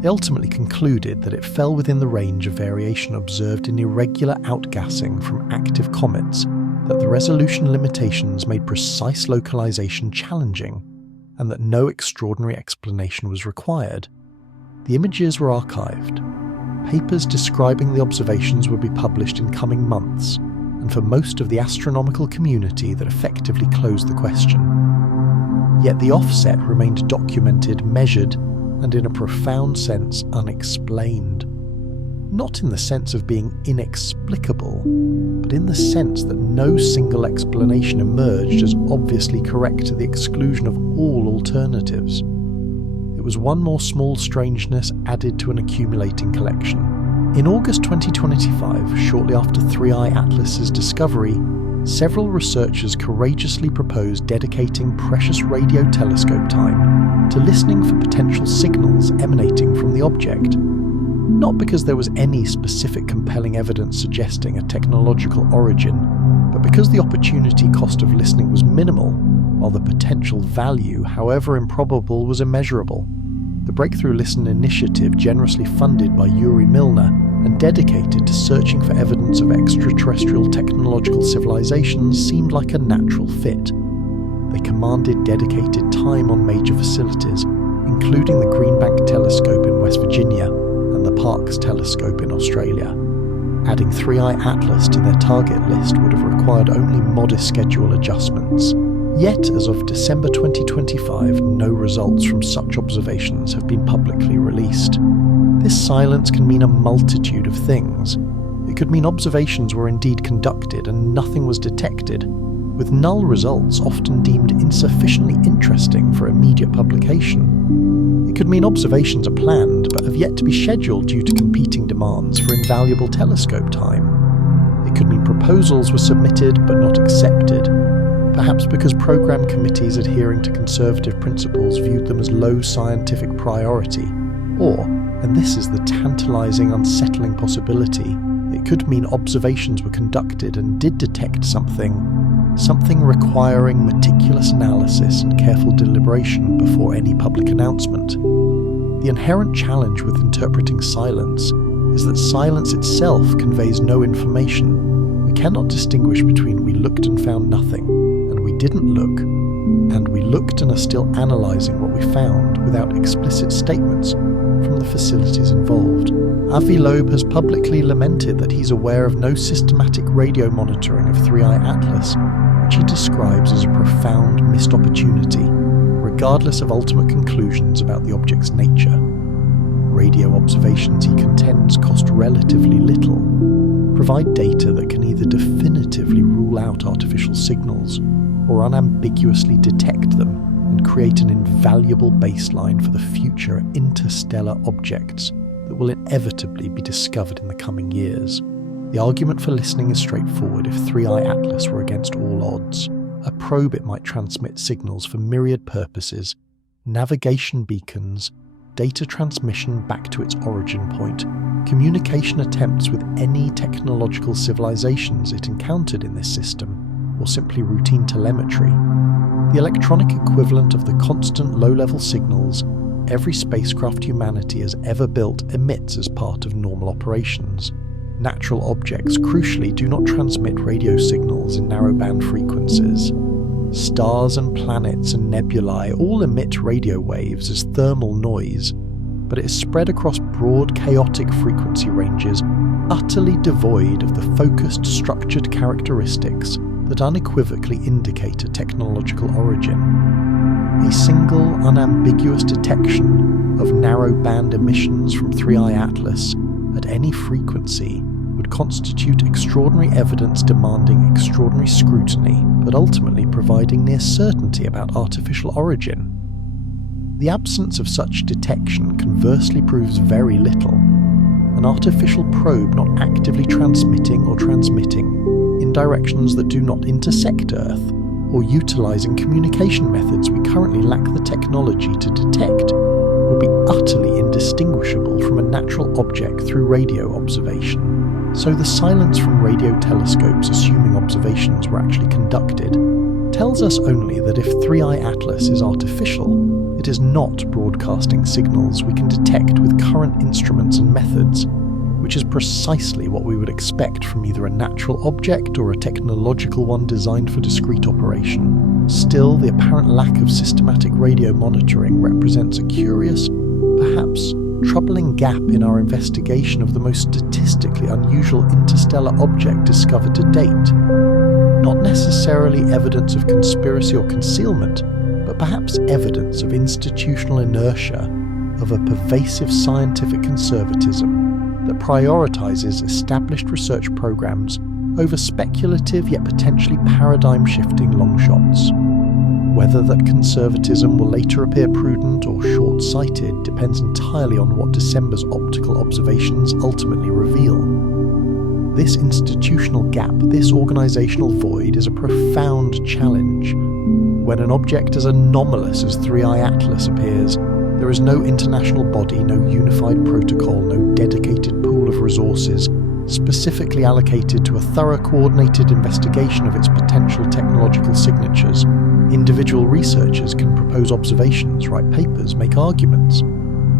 They ultimately concluded that it fell within the range of variation observed in irregular outgassing from active comets, that the resolution limitations made precise localization challenging, and that no extraordinary explanation was required. The images were archived. Papers describing the observations would be published in coming months, and for most of the astronomical community that effectively closed the question. Yet the offset remained documented, measured, and in a profound sense unexplained. Not in the sense of being inexplicable, but in the sense that no single explanation emerged as obviously correct to the exclusion of all alternatives. It was one more small strangeness added to an accumulating collection. In August 2025, shortly after 3I Atlas's discovery, several researchers courageously proposed dedicating precious radio telescope time to listening for potential signals emanating from the object. Not because there was any specific compelling evidence suggesting a technological origin, but because the opportunity cost of listening was minimal, while the potential value, however improbable, was immeasurable. The Breakthrough Listen initiative, generously funded by Yuri Milner, and dedicated to searching for evidence of extraterrestrial technological civilizations seemed like a natural fit. They commanded dedicated time on major facilities, including the Greenbank Telescope in West Virginia and the Parkes Telescope in Australia. Adding 3i Atlas to their target list would have required only modest schedule adjustments. Yet, as of December 2025, no results from such observations have been publicly released. This silence can mean a multitude of things. It could mean observations were indeed conducted and nothing was detected, with null results often deemed insufficiently interesting for immediate publication. It could mean observations are planned but have yet to be scheduled due to competing demands for invaluable telescope time. It could mean proposals were submitted but not accepted, perhaps because program committees adhering to conservative principles viewed them as low scientific priority. Or, and this is the tantalizing, unsettling possibility, it could mean observations were conducted and did detect something requiring meticulous analysis and careful deliberation before any public announcement. The inherent challenge with interpreting silence is that silence itself conveys no information. We cannot distinguish between we looked and found nothing, and we didn't look, and we looked and are still analysing what we found without explicit statements from the facilities involved. Avi Loeb has publicly lamented that he's aware of no systematic radio monitoring of 3i Atlas, which he describes as a profound missed opportunity, regardless of ultimate conclusions about the object's nature. Radio observations, he contends, cost relatively little, provide data that can either definitively rule out artificial signals or unambiguously detect them and create an invaluable baseline for the future interstellar objects that will inevitably be discovered in the coming years. The argument for listening is straightforward. If 3i Atlas were against all odds, a probe it might transmit signals for myriad purposes: navigation beacons, data transmission back to its origin point, communication attempts with any technological civilizations it encountered in this system, or simply routine telemetry. The electronic equivalent of the constant low-level signals every spacecraft humanity has ever built emits as part of normal operations. Natural objects, crucially, do not transmit radio signals in narrowband frequencies. Stars and planets and nebulae all emit radio waves as thermal noise, but it is spread across broad, chaotic frequency ranges, utterly devoid of the focused, structured characteristics that unequivocally indicate a technological origin. A single, unambiguous detection of narrowband emissions from 3i Atlas at any frequency would constitute extraordinary evidence demanding extraordinary scrutiny, but ultimately providing near certainty about artificial origin. The absence of such detection conversely proves very little. An artificial probe not actively transmitting or transmitting in directions that do not intersect Earth, or utilising communication methods we currently lack the technology to detect, would be utterly indistinguishable from a natural object through radio observation. So the silence from radio telescopes assuming observations were actually conducted tells us only that if 3i Atlas is artificial, it is not broadcasting signals we can detect with current instruments and methods, which is precisely what we would expect from either a natural object or a technological one designed for discrete operation. Still, the apparent lack of systematic radio monitoring represents a curious, perhaps troubling gap in our investigation of the most statistically unusual interstellar object discovered to date. Not necessarily evidence of conspiracy or concealment, but perhaps evidence of institutional inertia, of a pervasive scientific conservatism that prioritizes established research programs over speculative yet potentially paradigm-shifting longshots. Whether that conservatism will later appear prudent or short-sighted depends entirely on what December's optical observations ultimately reveal. This institutional gap, this organizational void, is a profound challenge. When an object as anomalous as 3i Atlas appears, there is no international body, no unified protocol, no dedicated pool of resources specifically allocated to a thorough coordinated investigation of its potential technological signatures. Individual researchers can propose observations, write papers, make arguments,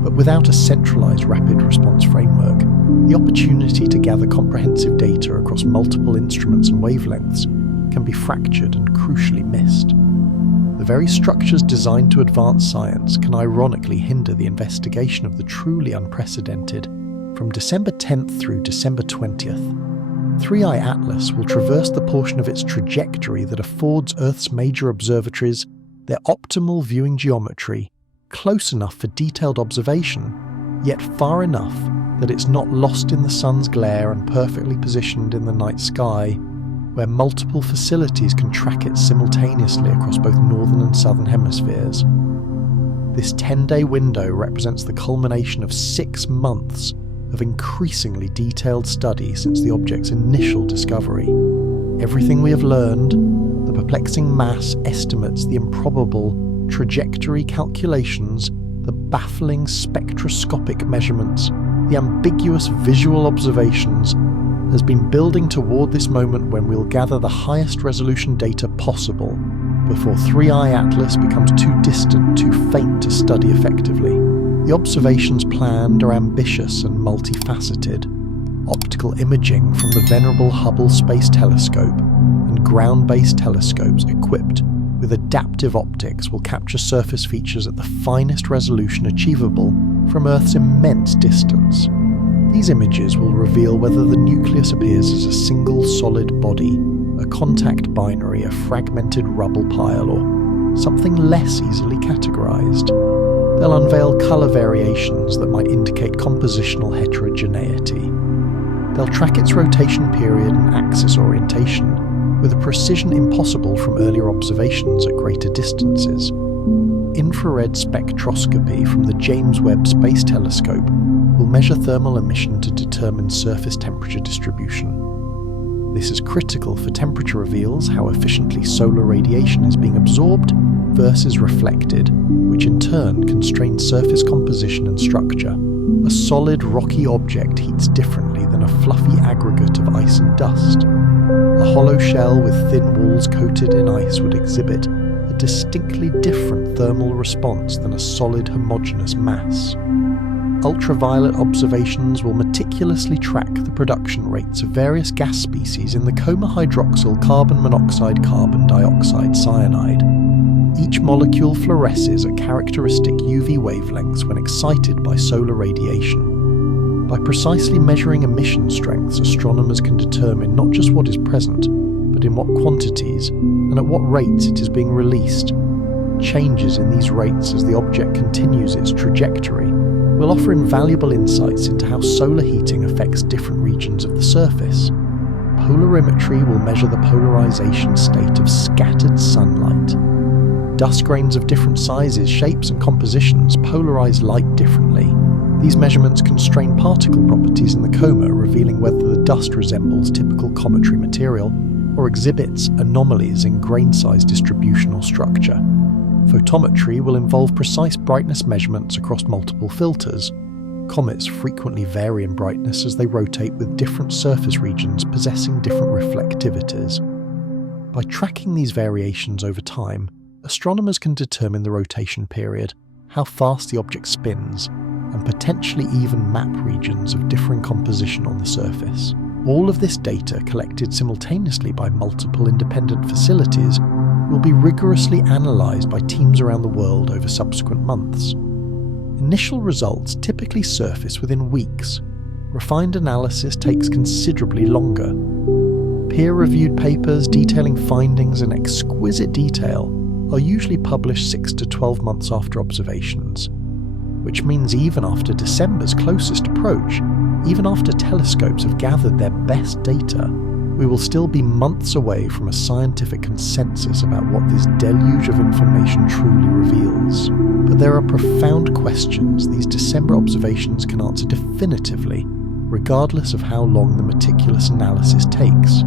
But without a centralised rapid response framework, the opportunity to gather comprehensive data across multiple instruments and wavelengths can be fractured and crucially missed. The very structures designed to advance science can ironically hinder the investigation of the truly unprecedented. From December 10th through December 20th, 3i Atlas will traverse the portion of its trajectory that affords Earth's major observatories their optimal viewing geometry, close enough for detailed observation, yet far enough that it's not lost in the sun's glare and perfectly positioned in the night sky, where multiple facilities can track it simultaneously across both northern and southern hemispheres. This 10-day window represents the culmination of 6 months of increasingly detailed study since the object's initial discovery. Everything we have learned, the perplexing mass estimates, the improbable trajectory calculations, the baffling spectroscopic measurements, the ambiguous visual observations, has been building toward this moment when we'll gather the highest resolution data possible before 3i Atlas becomes too distant, too faint to study effectively. The observations planned are ambitious and multifaceted. Optical imaging from the venerable Hubble Space Telescope and ground-based telescopes equipped with adaptive optics will capture surface features at the finest resolution achievable from Earth's immense distance. These images will reveal whether the nucleus appears as a single solid body, a contact binary, a fragmented rubble pile, or something less easily categorized. They'll unveil color variations that might indicate compositional heterogeneity. They'll track its rotation period and axis orientation with a precision impossible from earlier observations at greater distances. Infrared spectroscopy from the James Webb Space Telescope will measure thermal emission to determine surface temperature distribution. This is critical for temperature reveals how efficiently solar radiation is being absorbed versus reflected, which in turn constrains surface composition and structure. A solid rocky object heats differently than a fluffy aggregate of ice and dust. A hollow shell with thin walls coated in ice would exhibit a distinctly different thermal response than a solid homogeneous mass. Ultraviolet observations will meticulously track the production rates of various gas species in the coma hydroxyl carbon monoxide carbon dioxide cyanide. Each molecule fluoresces at characteristic UV wavelengths when excited by solar radiation. By precisely measuring emission strengths, astronomers can determine not just what is present, but in what quantities and at what rates it is being released. Changes in these rates as the object continues its trajectory will offer invaluable insights into how solar heating affects different regions of the surface. Polarimetry will measure the polarization state of scattered sunlight. Dust grains of different sizes, shapes, and compositions polarize light differently. These measurements constrain particle properties in the coma, revealing whether the dust resembles typical cometary material or exhibits anomalies in grain size distribution or structure. Photometry will involve precise brightness measurements across multiple filters. Comets frequently vary in brightness as they rotate with different surface regions possessing different reflectivities. By tracking these variations over time, astronomers can determine the rotation period, how fast the object spins, and potentially even map regions of differing composition on the surface. All of this data, collected simultaneously by multiple independent facilities, will be rigorously analysed by teams around the world over subsequent months. Initial results typically surface within weeks. Refined analysis takes considerably longer. Peer-reviewed papers detailing findings in exquisite detail are usually published 6 to 12 months after observations, which means even after December's closest approach, even after telescopes have gathered their best data, we will still be months away from a scientific consensus about what this deluge of information truly reveals. But there are profound questions these December observations can answer definitively, regardless of how long the meticulous analysis takes.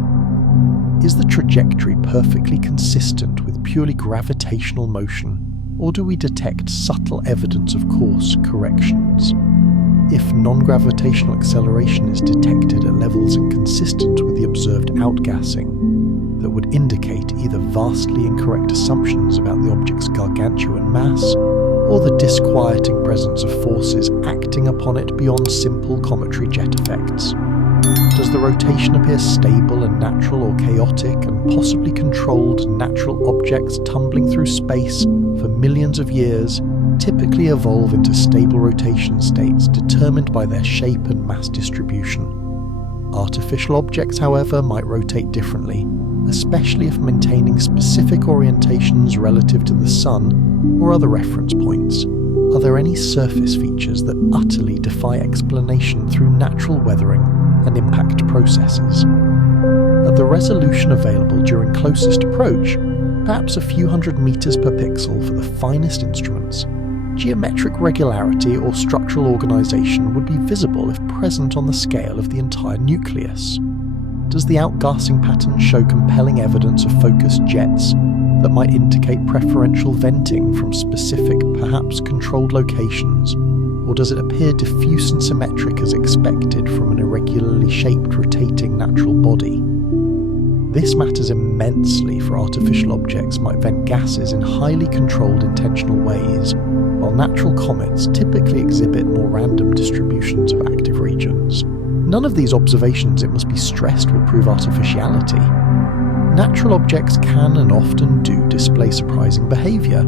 Is the trajectory perfectly consistent with purely gravitational motion, or do we detect subtle evidence of course corrections? If non-gravitational acceleration is detected at levels inconsistent with the observed outgassing, that would indicate either vastly incorrect assumptions about the object's gargantuan mass, or the the disquieting presence of forces acting upon it beyond simple cometary jet effects? Does the rotation appear stable and natural, or chaotic and possibly controlled natural objects tumbling through space for millions of years typically evolve into stable rotation states determined by their shape and mass distribution? Artificial objects, however, might rotate differently, especially if maintaining specific orientations relative to the Sun or other reference points. Are there any surface features that utterly defy explanation through natural weathering and impact processes? At the resolution available during closest approach, perhaps a few hundred meters per pixel for the finest instruments, geometric regularity or structural organization would be visible if present on the scale of the entire nucleus. Does the outgassing pattern show compelling evidence of focused jets that might indicate preferential venting from specific, perhaps controlled locations, or does it appear diffuse and symmetric as expected from an irregularly shaped rotating natural body? This matters immensely, for artificial objects might vent gases in highly controlled intentional ways, while natural comets typically exhibit more random distributions of active regions. None of these observations, it must be stressed, will prove artificiality. Natural objects can and often do display surprising behaviour.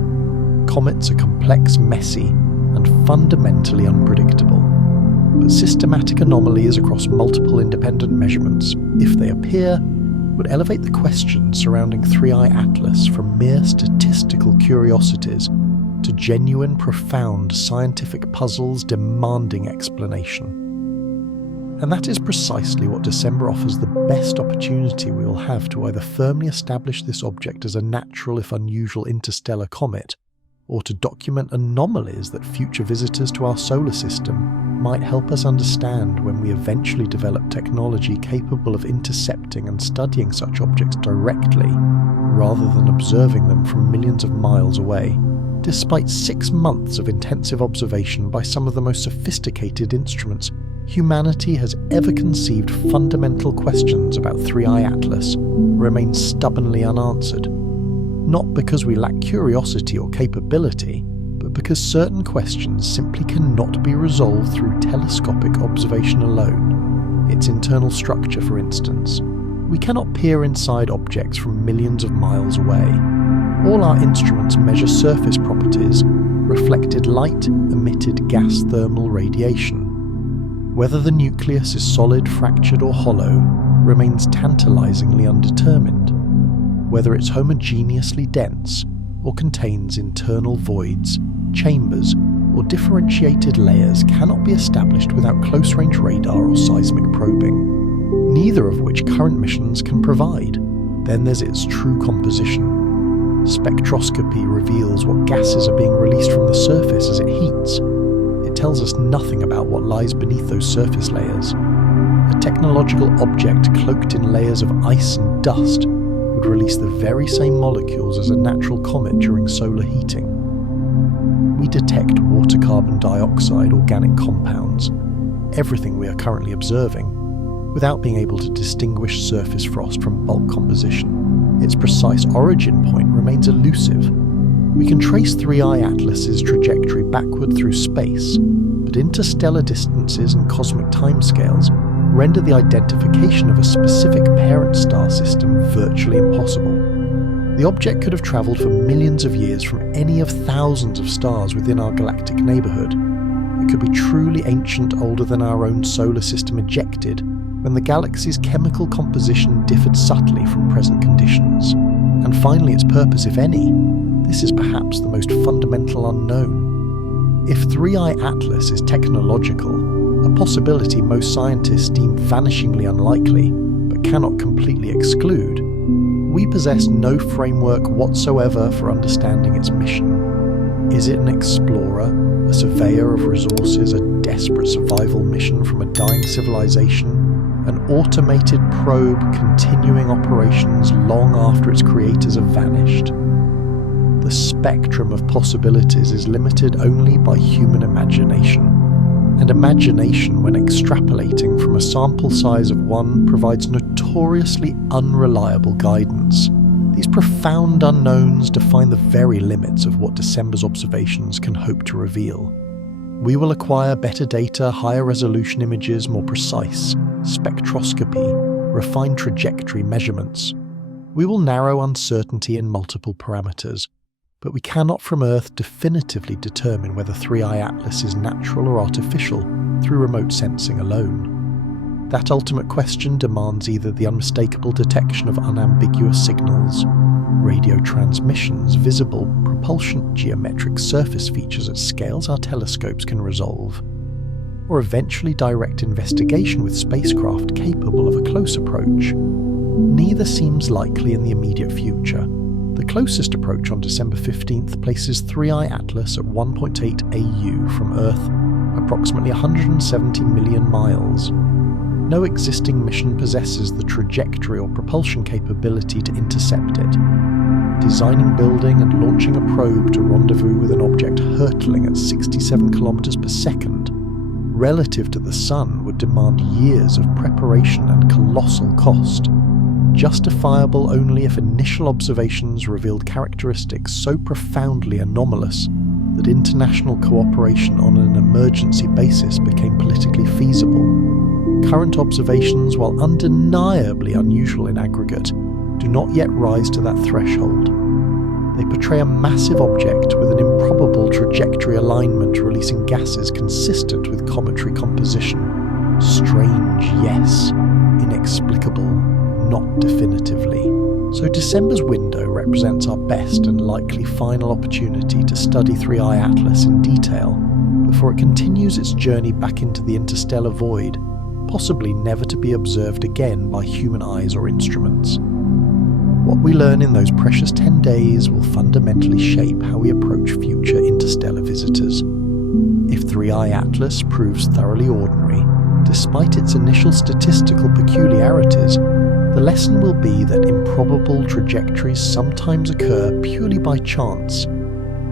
Comets are complex, messy, and fundamentally unpredictable. But systematic anomalies across multiple independent measurements, if they appear, would elevate the questions surrounding 3I Atlas from mere statistical curiosities to genuine, profound scientific puzzles demanding explanation. And that is precisely what December offers the best opportunity we will have to either firmly establish this object as a natural, if unusual, interstellar comet, or to document anomalies that future visitors to our solar system might help us understand when we eventually develop technology capable of intercepting and studying such objects directly, rather than observing them from millions of miles away, despite 6 months of intensive observation by some of the most sophisticated instruments. Humanity has ever conceived. Fundamental questions about 3I Atlas remain stubbornly unanswered, not because we lack curiosity or capability, but because certain questions simply cannot be resolved through telescopic observation alone. Its internal structure, for instance. We cannot peer inside objects from millions of miles away. All our instruments measure surface properties, reflected light, emitted gas thermal radiation. Whether the nucleus is solid, fractured, or hollow remains tantalizingly undetermined. Whether it's homogeneously dense or contains internal voids, chambers, or differentiated layers cannot be established without close-range radar or seismic probing, neither of which current missions can provide. Then there's its true composition. Spectroscopy reveals what gases are being released from the surface as it heats. It tells us nothing about what lies beneath those surface layers. A technological object cloaked in layers of ice and dust would release the very same molecules as a natural comet during solar heating. We detect water, carbon dioxide, organic compounds, everything we are currently observing, without being able to distinguish surface frost from bulk composition. Its precise origin point remains elusive. We can trace 3I Atlas's trajectory backward through space, but interstellar distances and cosmic timescales render the identification of a specific parent star system virtually impossible. The object could have travelled for millions of years from any of thousands of stars within our galactic neighbourhood. It could be truly ancient, older than our own solar system ejected, when the galaxy's chemical composition differed subtly from present conditions. And finally, its purpose, if any. This is perhaps the most fundamental unknown. If 3I Atlas is technological, a possibility most scientists deem vanishingly unlikely, but cannot completely exclude, we possess no framework whatsoever for understanding its mission. Is it an explorer, a surveyor of resources, a desperate survival mission from a dying civilization, an automated probe continuing operations long after its creators have vanished? The spectrum of possibilities is limited only by human imagination, and imagination, when extrapolating from a sample size of 1, provides notoriously unreliable guidance. These profound unknowns define the very limits of what December's observations can hope to reveal. We will acquire better data, higher resolution images, more precise spectroscopy, refined trajectory measurements. We will narrow uncertainty in multiple parameters, but we cannot from Earth definitively determine whether 3I Atlas is natural or artificial through remote sensing alone. That ultimate question demands either the unmistakable detection of unambiguous signals, radio transmissions, visible propulsion geometric surface features at scales our telescopes can resolve, or eventually direct investigation with spacecraft capable of a close approach. Neither seems likely in the immediate future. The closest approach on December 15th places 3I Atlas at 1.8 AU from Earth, approximately 170 million miles. No existing mission possesses the trajectory or propulsion capability to intercept it. Designing, building, and launching a probe to rendezvous with an object hurtling at 67 kilometers per second, relative to the Sun, would demand years of preparation and colossal cost, justifiable only if initial observations revealed characteristics so profoundly anomalous that international cooperation on an emergency basis became politically feasible. Current observations, while undeniably unusual in aggregate, do not yet rise to that threshold. They portray a massive object with an improbable trajectory alignment releasing gases consistent with cometary composition. Strange, yes. Inexplicable, not definitively. So December's window represents our best and likely final opportunity to study 3I Atlas in detail before it continues its journey back into the interstellar void, possibly never to be observed again by human eyes or instruments. What we learn in those precious 10 days will fundamentally shape how we approach future interstellar visitors. If 3I Atlas proves thoroughly ordinary, despite its initial statistical peculiarities, the lesson will be that improbable trajectories sometimes occur purely by chance,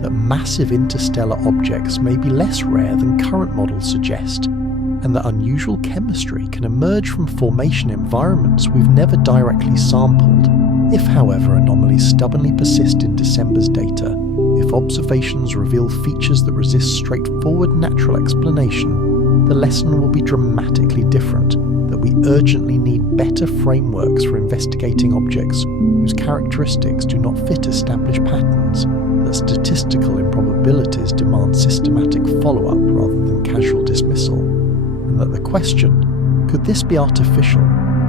that massive interstellar objects may be less rare than current models suggest, and that unusual chemistry can emerge from formation environments we've never directly sampled. If, however, anomalies stubbornly persist in December's data, if observations reveal features that resist straightforward natural explanation, the lesson will be dramatically different, that we urgently need better frameworks for investigating objects whose characteristics do not fit established patterns, that statistical improbabilities demand systematic follow-up rather than casual dismissal, and that the question, could this be artificial,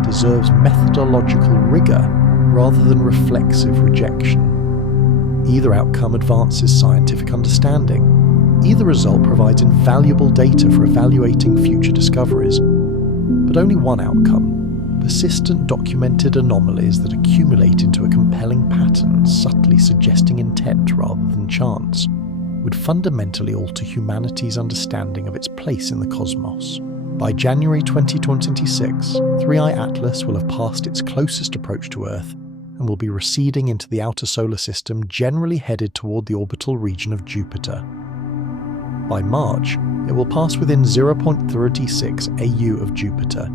deserves methodological rigour rather than reflexive rejection. Either outcome advances scientific understanding. Either result provides invaluable data for evaluating future discoveries. But only one outcome, persistent documented anomalies that accumulate into a compelling pattern subtly suggesting intent rather than chance, would fundamentally alter humanity's understanding of its place in the cosmos. By January 2026, 3I Atlas will have passed its closest approach to Earth and will be receding into the outer solar system, generally headed toward the orbital region of Jupiter. By March, it will pass within 0.36 AU of Jupiter,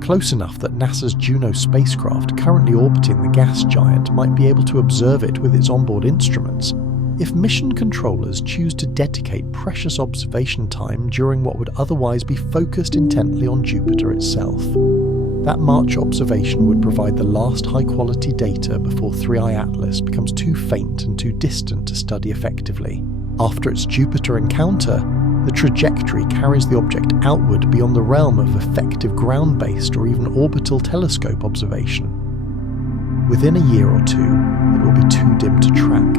close enough that NASA's Juno spacecraft currently orbiting the gas giant might be able to observe it with its onboard instruments, if mission controllers choose to dedicate precious observation time during what would otherwise be focused intently on Jupiter itself. That March observation would provide the last high-quality data before 3I Atlas becomes too faint and too distant to study effectively. After its Jupiter encounter, the trajectory carries the object outward beyond the realm of effective ground-based or even orbital telescope observation. Within a year or two, it will be too dim to track.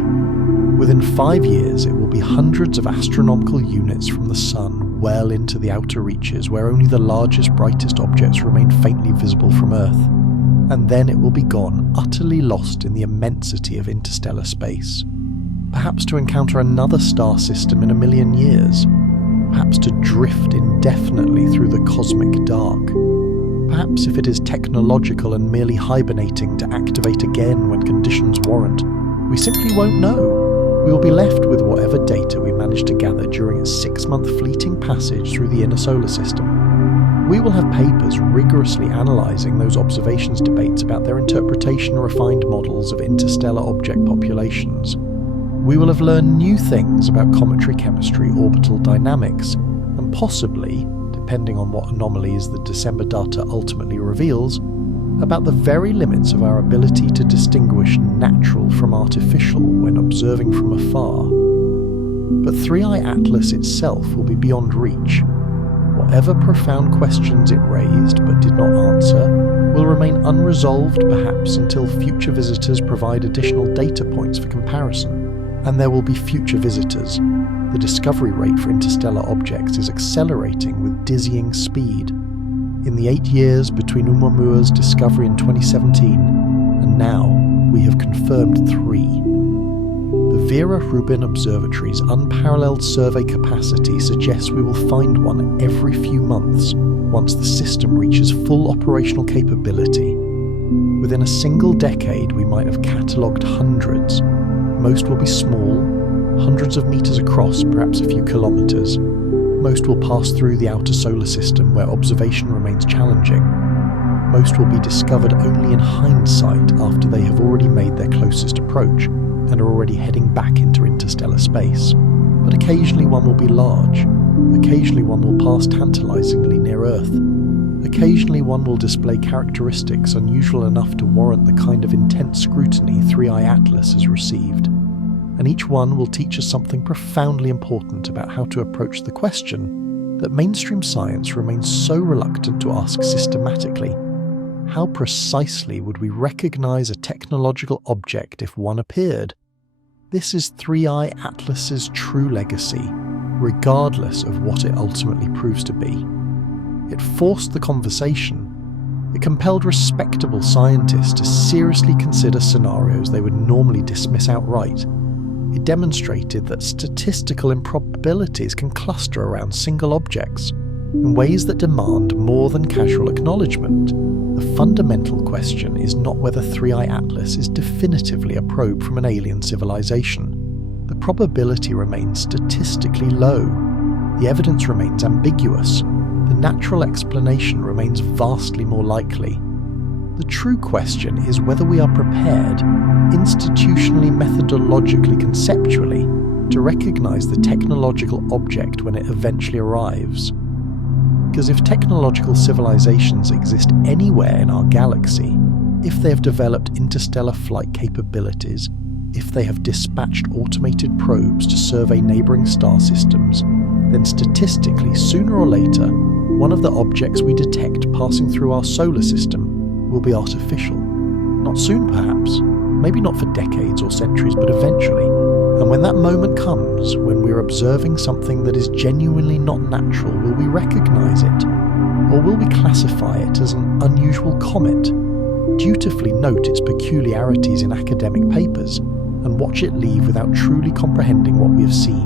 Within 5 years, it will be hundreds of astronomical units from the Sun well into the outer reaches where only the largest, brightest objects remain faintly visible from Earth. And then it will be gone, utterly lost in the immensity of interstellar space. Perhaps to encounter another star system in 1,000,000 years. Perhaps to drift indefinitely through the cosmic dark. Perhaps if it is technological and merely hibernating to activate again when conditions warrant, we simply won't know. We will be left with whatever data we managed to gather during its 6-month fleeting passage through the inner solar system. We will have papers rigorously analysing those observations debates about their interpretation and refined models of interstellar object populations. We will have learned new things about cometary chemistry, orbital dynamics, and possibly, depending on what anomalies the December data ultimately reveals, about the very limits of our ability to distinguish natural from artificial when observing from afar. But 3i Atlas itself will be beyond reach. Whatever profound questions it raised but did not answer will remain unresolved perhaps until future visitors provide additional data points for comparison. And there will be future visitors. The discovery rate for interstellar objects is accelerating with dizzying speed. In the 8 years between Oumuamua's discovery in 2017 and now, we have confirmed 3. The Vera Rubin Observatory's unparalleled survey capacity suggests we will find one every few months once the system reaches full operational capability. Within a single decade, we might have catalogued hundreds. Most will be small, hundreds of meters across, perhaps a few kilometers. Most will pass through the outer solar system where observation remains challenging. Most will be discovered only in hindsight after they have already made their closest approach and are already heading back into interstellar space. But occasionally one will be large. Occasionally one will pass tantalizingly near Earth. Occasionally one will display characteristics unusual enough to warrant the kind of intense scrutiny 3i Atlas has received. And each one will teach us something profoundly important about how to approach the question that mainstream science remains so reluctant to ask systematically. How precisely would we recognize a technological object if one appeared? This is 3i Atlas's true legacy, regardless of what it ultimately proves to be. It forced the conversation. It compelled respectable scientists to seriously consider scenarios they would normally dismiss outright. It demonstrated that statistical improbabilities can cluster around single objects in ways that demand more than casual acknowledgement. The fundamental question is not whether 3i Atlas is definitively a probe from an alien civilization. The probability remains statistically low. The evidence remains ambiguous. The natural explanation remains vastly more likely. The true question is whether we are prepared, institutionally, methodologically, conceptually, to recognize the technological object when it eventually arrives. Because if technological civilizations exist anywhere in our galaxy, if they have developed interstellar flight capabilities, if they have dispatched automated probes to survey neighboring star systems, then statistically, sooner or later, one of the objects we detect passing through our solar system will be artificial. Not soon, perhaps. Maybe not for decades or centuries, but eventually. And when that moment comes, when we're observing something that is genuinely not natural, will we recognize it? Or will we classify it as an unusual comet, dutifully note its peculiarities in academic papers, and watch it leave without truly comprehending what we have seen?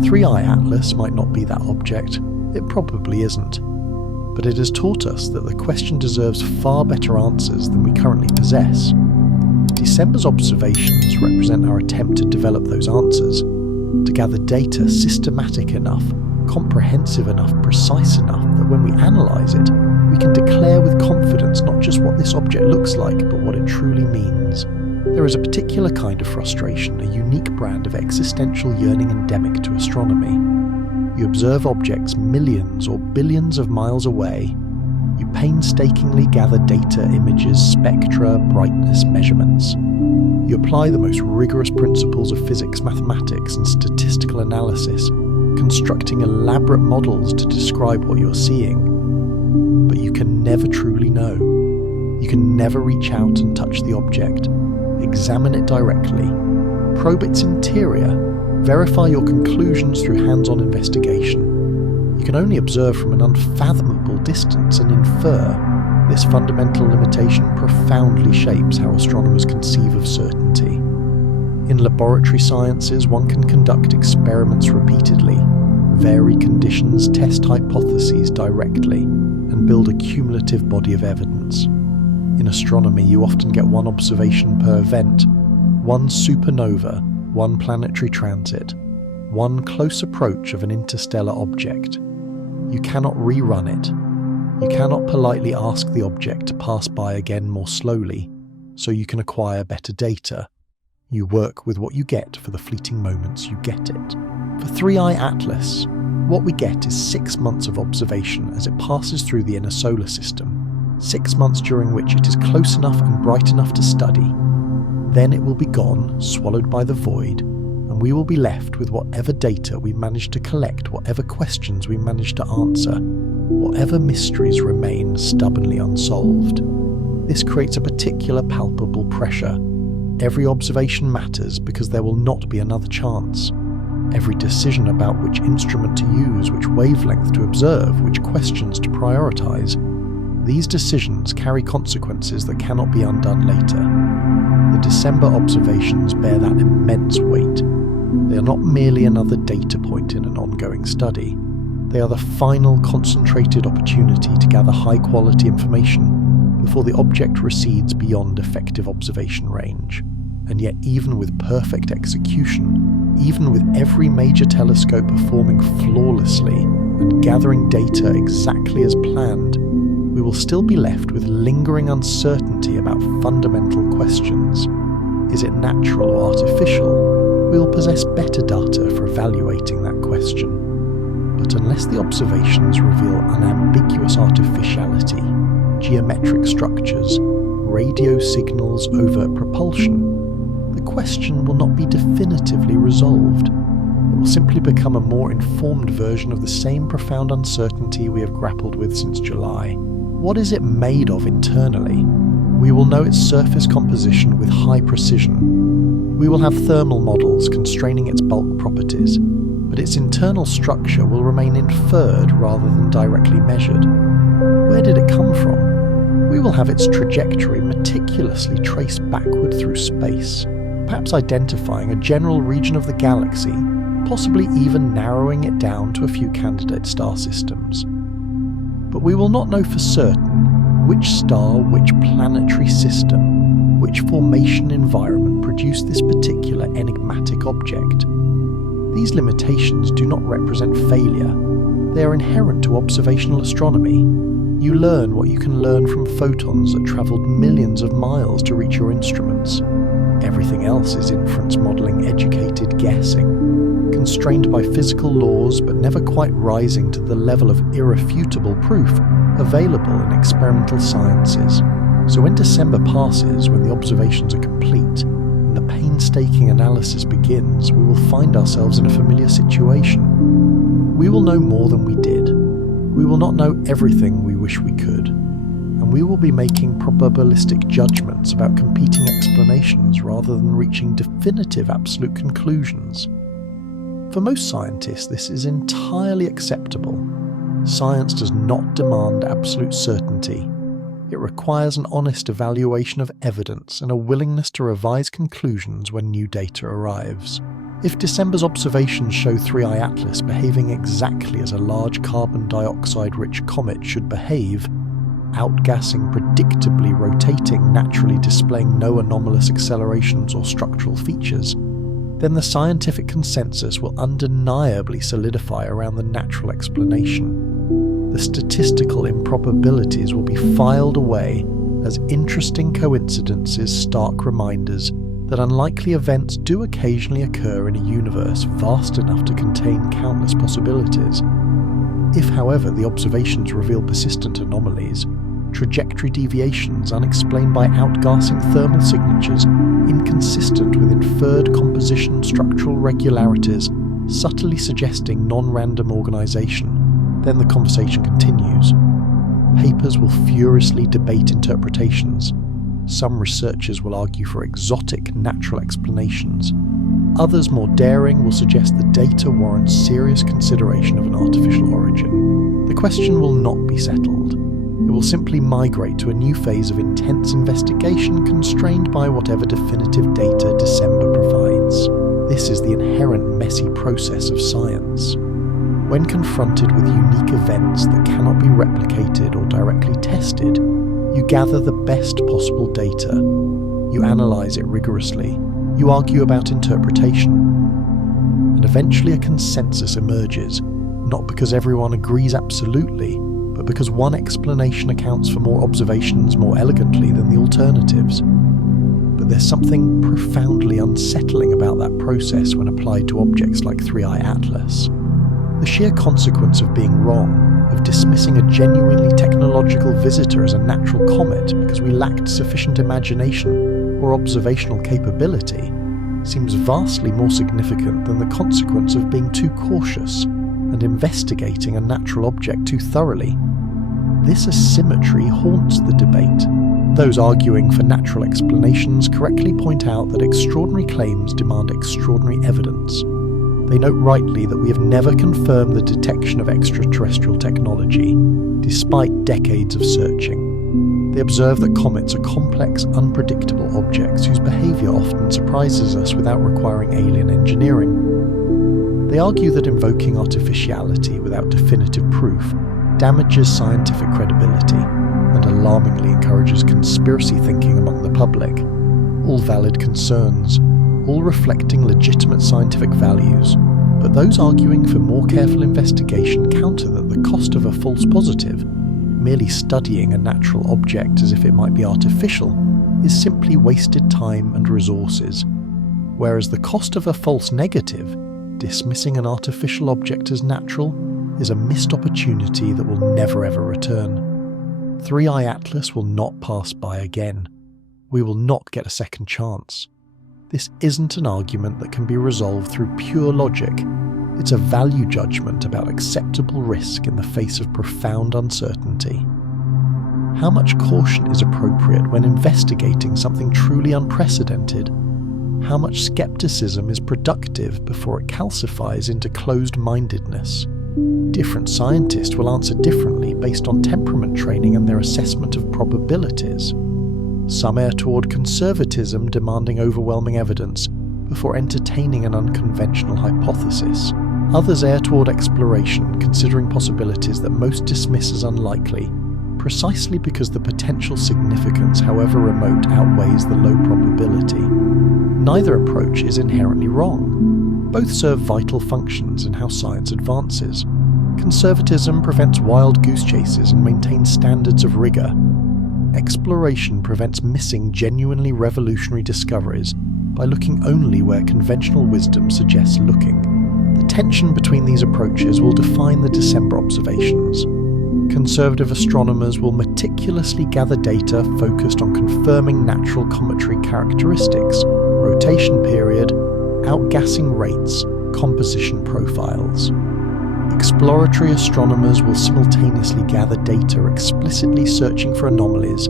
3i Atlas might not be that object. It probably isn't. But it has taught us that the question deserves far better answers than we currently possess. December's observations represent our attempt to develop those answers, to gather data systematic enough, comprehensive enough, precise enough that when we analyse it, we can declare with confidence not just what this object looks like, but what it truly means. There is a particular kind of frustration, a unique brand of existential yearning endemic to astronomy. You observe objects millions or billions of miles away. You painstakingly gather data, images, spectra, brightness, measurements. You apply the most rigorous principles of physics, mathematics, and statistical analysis, constructing elaborate models to describe what you're seeing. But you can never truly know. You can never reach out and touch the object, examine it directly, probe its interior, verify your conclusions through hands-on investigation. You can only observe from an unfathomable distance and infer. This fundamental limitation profoundly shapes how astronomers conceive of certainty. In laboratory sciences, one can conduct experiments repeatedly, vary conditions, test hypotheses directly, and build a cumulative body of evidence. In astronomy, you often get one observation per event, one supernova, one planetary transit, one close approach of an interstellar object. You cannot rerun it. You cannot politely ask the object to pass by again more slowly, so you can acquire better data. You work with what you get for the fleeting moments you get it. For 3i Atlas, what we get is 6 months of observation as it passes through the inner solar system, 6 months during which it is close enough and bright enough to study. Then it will be gone, swallowed by the void, and we will be left with whatever data we manage to collect, whatever questions we manage to answer, whatever mysteries remain stubbornly unsolved. This creates a particular palpable pressure. Every observation matters because there will not be another chance. Every decision about which instrument to use, which wavelength to observe, which questions to prioritize, these decisions carry consequences that cannot be undone later. The December observations bear that immense weight. They are not merely another data point in an ongoing study. They are the final concentrated opportunity to gather high-quality information before the object recedes beyond effective observation range. And yet, even with perfect execution, even with every major telescope performing flawlessly and gathering data exactly as planned, we will still be left with lingering uncertainty about fundamental questions. Is it natural or artificial? We will possess better data for evaluating that question. But unless the observations reveal unambiguous artificiality, geometric structures, radio signals, overt propulsion, the question will not be definitively resolved. It will simply become a more informed version of the same profound uncertainty we have grappled with since July. What is it made of internally? We will know its surface composition with high precision. We will have thermal models constraining its bulk properties, but its internal structure will remain inferred rather than directly measured. Where did it come from? We will have its trajectory meticulously traced backward through space, perhaps identifying a general region of the galaxy, possibly even narrowing it down to a few candidate star systems. But we will not know for certain which star, which planetary system, which formation environment produced this particular enigmatic object. These limitations do not represent failure. They are inherent to observational astronomy. You learn what you can learn from photons that travelled millions of miles to reach your instruments. Everything else is inference modelling, educated guessing, constrained by physical laws but never quite rising to the level of irrefutable proof available in experimental sciences. So when December passes, when the observations are complete, and the painstaking analysis begins, we will find ourselves in a familiar situation. We will know more than we did. We will not know everything we wish we could, and we will be making probabilistic judgments about competing explanations rather than reaching definitive absolute conclusions. For most scientists, this is entirely acceptable. Science does not demand absolute certainty. It requires an honest evaluation of evidence and a willingness to revise conclusions when new data arrives. If December's observations show 3i Atlas behaving exactly as a large carbon dioxide-rich comet should behave, outgassing, predictably rotating, naturally displaying no anomalous accelerations or structural features, then the scientific consensus will undeniably solidify around the natural explanation. The statistical improbabilities will be filed away as interesting coincidences, stark reminders that unlikely events do occasionally occur in a universe vast enough to contain countless possibilities. If, however, the observations reveal persistent anomalies, trajectory deviations unexplained by outgassing thermal signatures, inconsistent with inferred composition structural regularities, subtly suggesting non-random organization, then the conversation continues. Papers will furiously debate interpretations. Some researchers will argue for exotic natural explanations. Others, more daring, will suggest the data warrants serious consideration of an artificial origin. The question will not be settled. It will simply migrate to a new phase of intense investigation constrained by whatever definitive data December provides. This is the inherent messy process of science. When confronted with unique events that cannot be replicated or directly tested, you gather the best possible data. You analyze it rigorously. You argue about interpretation. And eventually a consensus emerges, not because everyone agrees absolutely, but because one explanation accounts for more observations more elegantly than the alternatives. But there's something profoundly unsettling about that process when applied to objects like 3I Atlas. The sheer consequence of being wrong, of dismissing a genuinely technological visitor as a natural comet because we lacked sufficient imagination or observational capability, seems vastly more significant than the consequence of being too cautious and investigating a natural object too thoroughly. This asymmetry haunts the debate. Those arguing for natural explanations correctly point out that extraordinary claims demand extraordinary evidence. They note rightly that we have never confirmed the detection of extraterrestrial technology, despite decades of searching. They observe that comets are complex, unpredictable objects whose behaviour often surprises us without requiring alien engineering. They argue that invoking artificiality without definitive proof damages scientific credibility and alarmingly encourages conspiracy thinking among the public. All valid concerns, all reflecting legitimate scientific values, but those arguing for more careful investigation counter that the cost of a false positive, merely studying a natural object as if it might be artificial, is simply wasted time and resources, whereas the cost of a false negative, dismissing an artificial object as natural, is a missed opportunity that will never ever return. 3I Atlas will not pass by again. We will not get a second chance. This isn't an argument that can be resolved through pure logic. It's a value judgment about acceptable risk in the face of profound uncertainty. How much caution is appropriate when investigating something truly unprecedented? How much skepticism is productive before it calcifies into closed-mindedness? Different scientists will answer differently based on temperament training and their assessment of probabilities. Some err toward conservatism, demanding overwhelming evidence before entertaining an unconventional hypothesis. Others err toward exploration, considering possibilities that most dismiss as unlikely, precisely because the potential significance, however remote, outweighs the low probability. Neither approach is inherently wrong. Both serve vital functions in how science advances. Conservatism prevents wild goose chases and maintains standards of rigour. Exploration prevents missing genuinely revolutionary discoveries by looking only where conventional wisdom suggests looking. The tension between these approaches will define the December observations. Conservative astronomers will meticulously gather data focused on confirming natural cometary characteristics, rotation period, outgassing rates, composition profiles. Exploratory astronomers will simultaneously gather data explicitly searching for anomalies,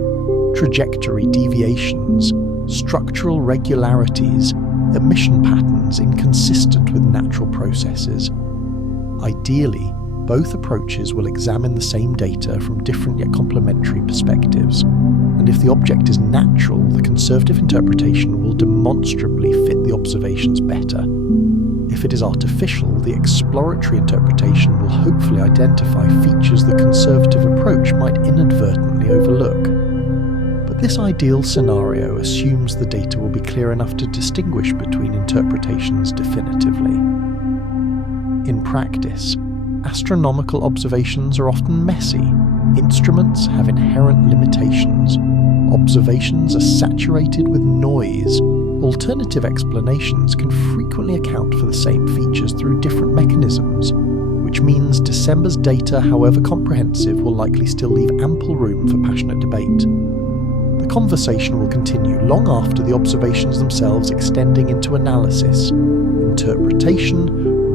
trajectory deviations, structural regularities, emission patterns inconsistent with natural processes. Ideally, both approaches will examine the same data from different yet complementary perspectives, and if the object is natural, the conservative interpretation will demonstrably fit the observations better. If it is artificial, the exploratory interpretation will hopefully identify features the conservative approach might inadvertently overlook. But this ideal scenario assumes the data will be clear enough to distinguish between interpretations definitively. In practice, astronomical observations are often messy. Instruments have inherent limitations. Observations are saturated with noise. Alternative explanations can frequently account for the same features through different mechanisms, which means December's data, however comprehensive, will likely still leave ample room for passionate debate. The conversation will continue long after the observations themselves, extending into analysis, interpretation,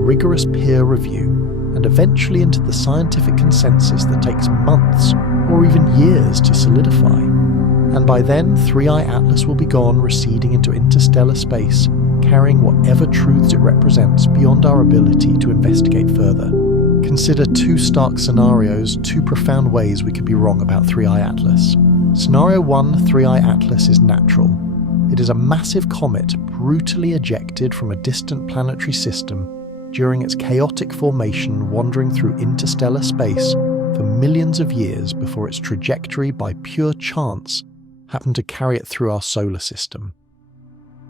rigorous peer review, and eventually into the scientific consensus that takes months or even years to solidify. And by then, 3I Atlas will be gone, receding into interstellar space, carrying whatever truths it represents beyond our ability to investigate further. Consider two stark scenarios, two profound ways we could be wrong about 3I Atlas. Scenario 1, 3I Atlas is natural. It is a massive comet brutally ejected from a distant planetary system during its chaotic formation, wandering through interstellar space for millions of years before its trajectory by pure chance happened to carry it through our solar system.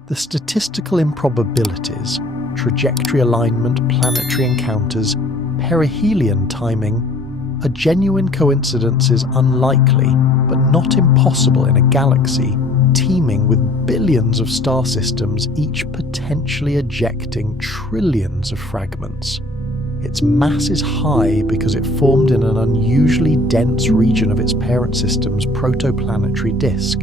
The statistical improbabilities, trajectory alignment, planetary encounters, perihelion timing, A genuine coincidence is unlikely, but not impossible in a galaxy teeming with billions of star systems, each potentially ejecting trillions of fragments. Its mass is high because it formed in an unusually dense region of its parent system's protoplanetary disk.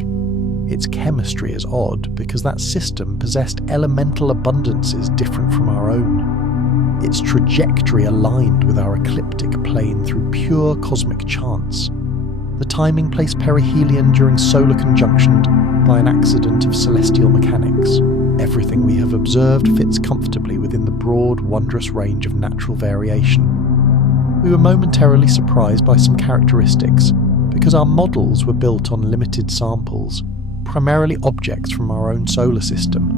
Its chemistry is odd because that system possessed elemental abundances different from our own. Its trajectory aligned with our ecliptic plane through pure cosmic chance. The timing placed Perihelion during solar conjunction by an accident of celestial mechanics. Everything we have observed fits comfortably within the broad, wondrous range of natural variation. We were momentarily surprised by some characteristics because our models were built on limited samples, primarily objects from our own solar system,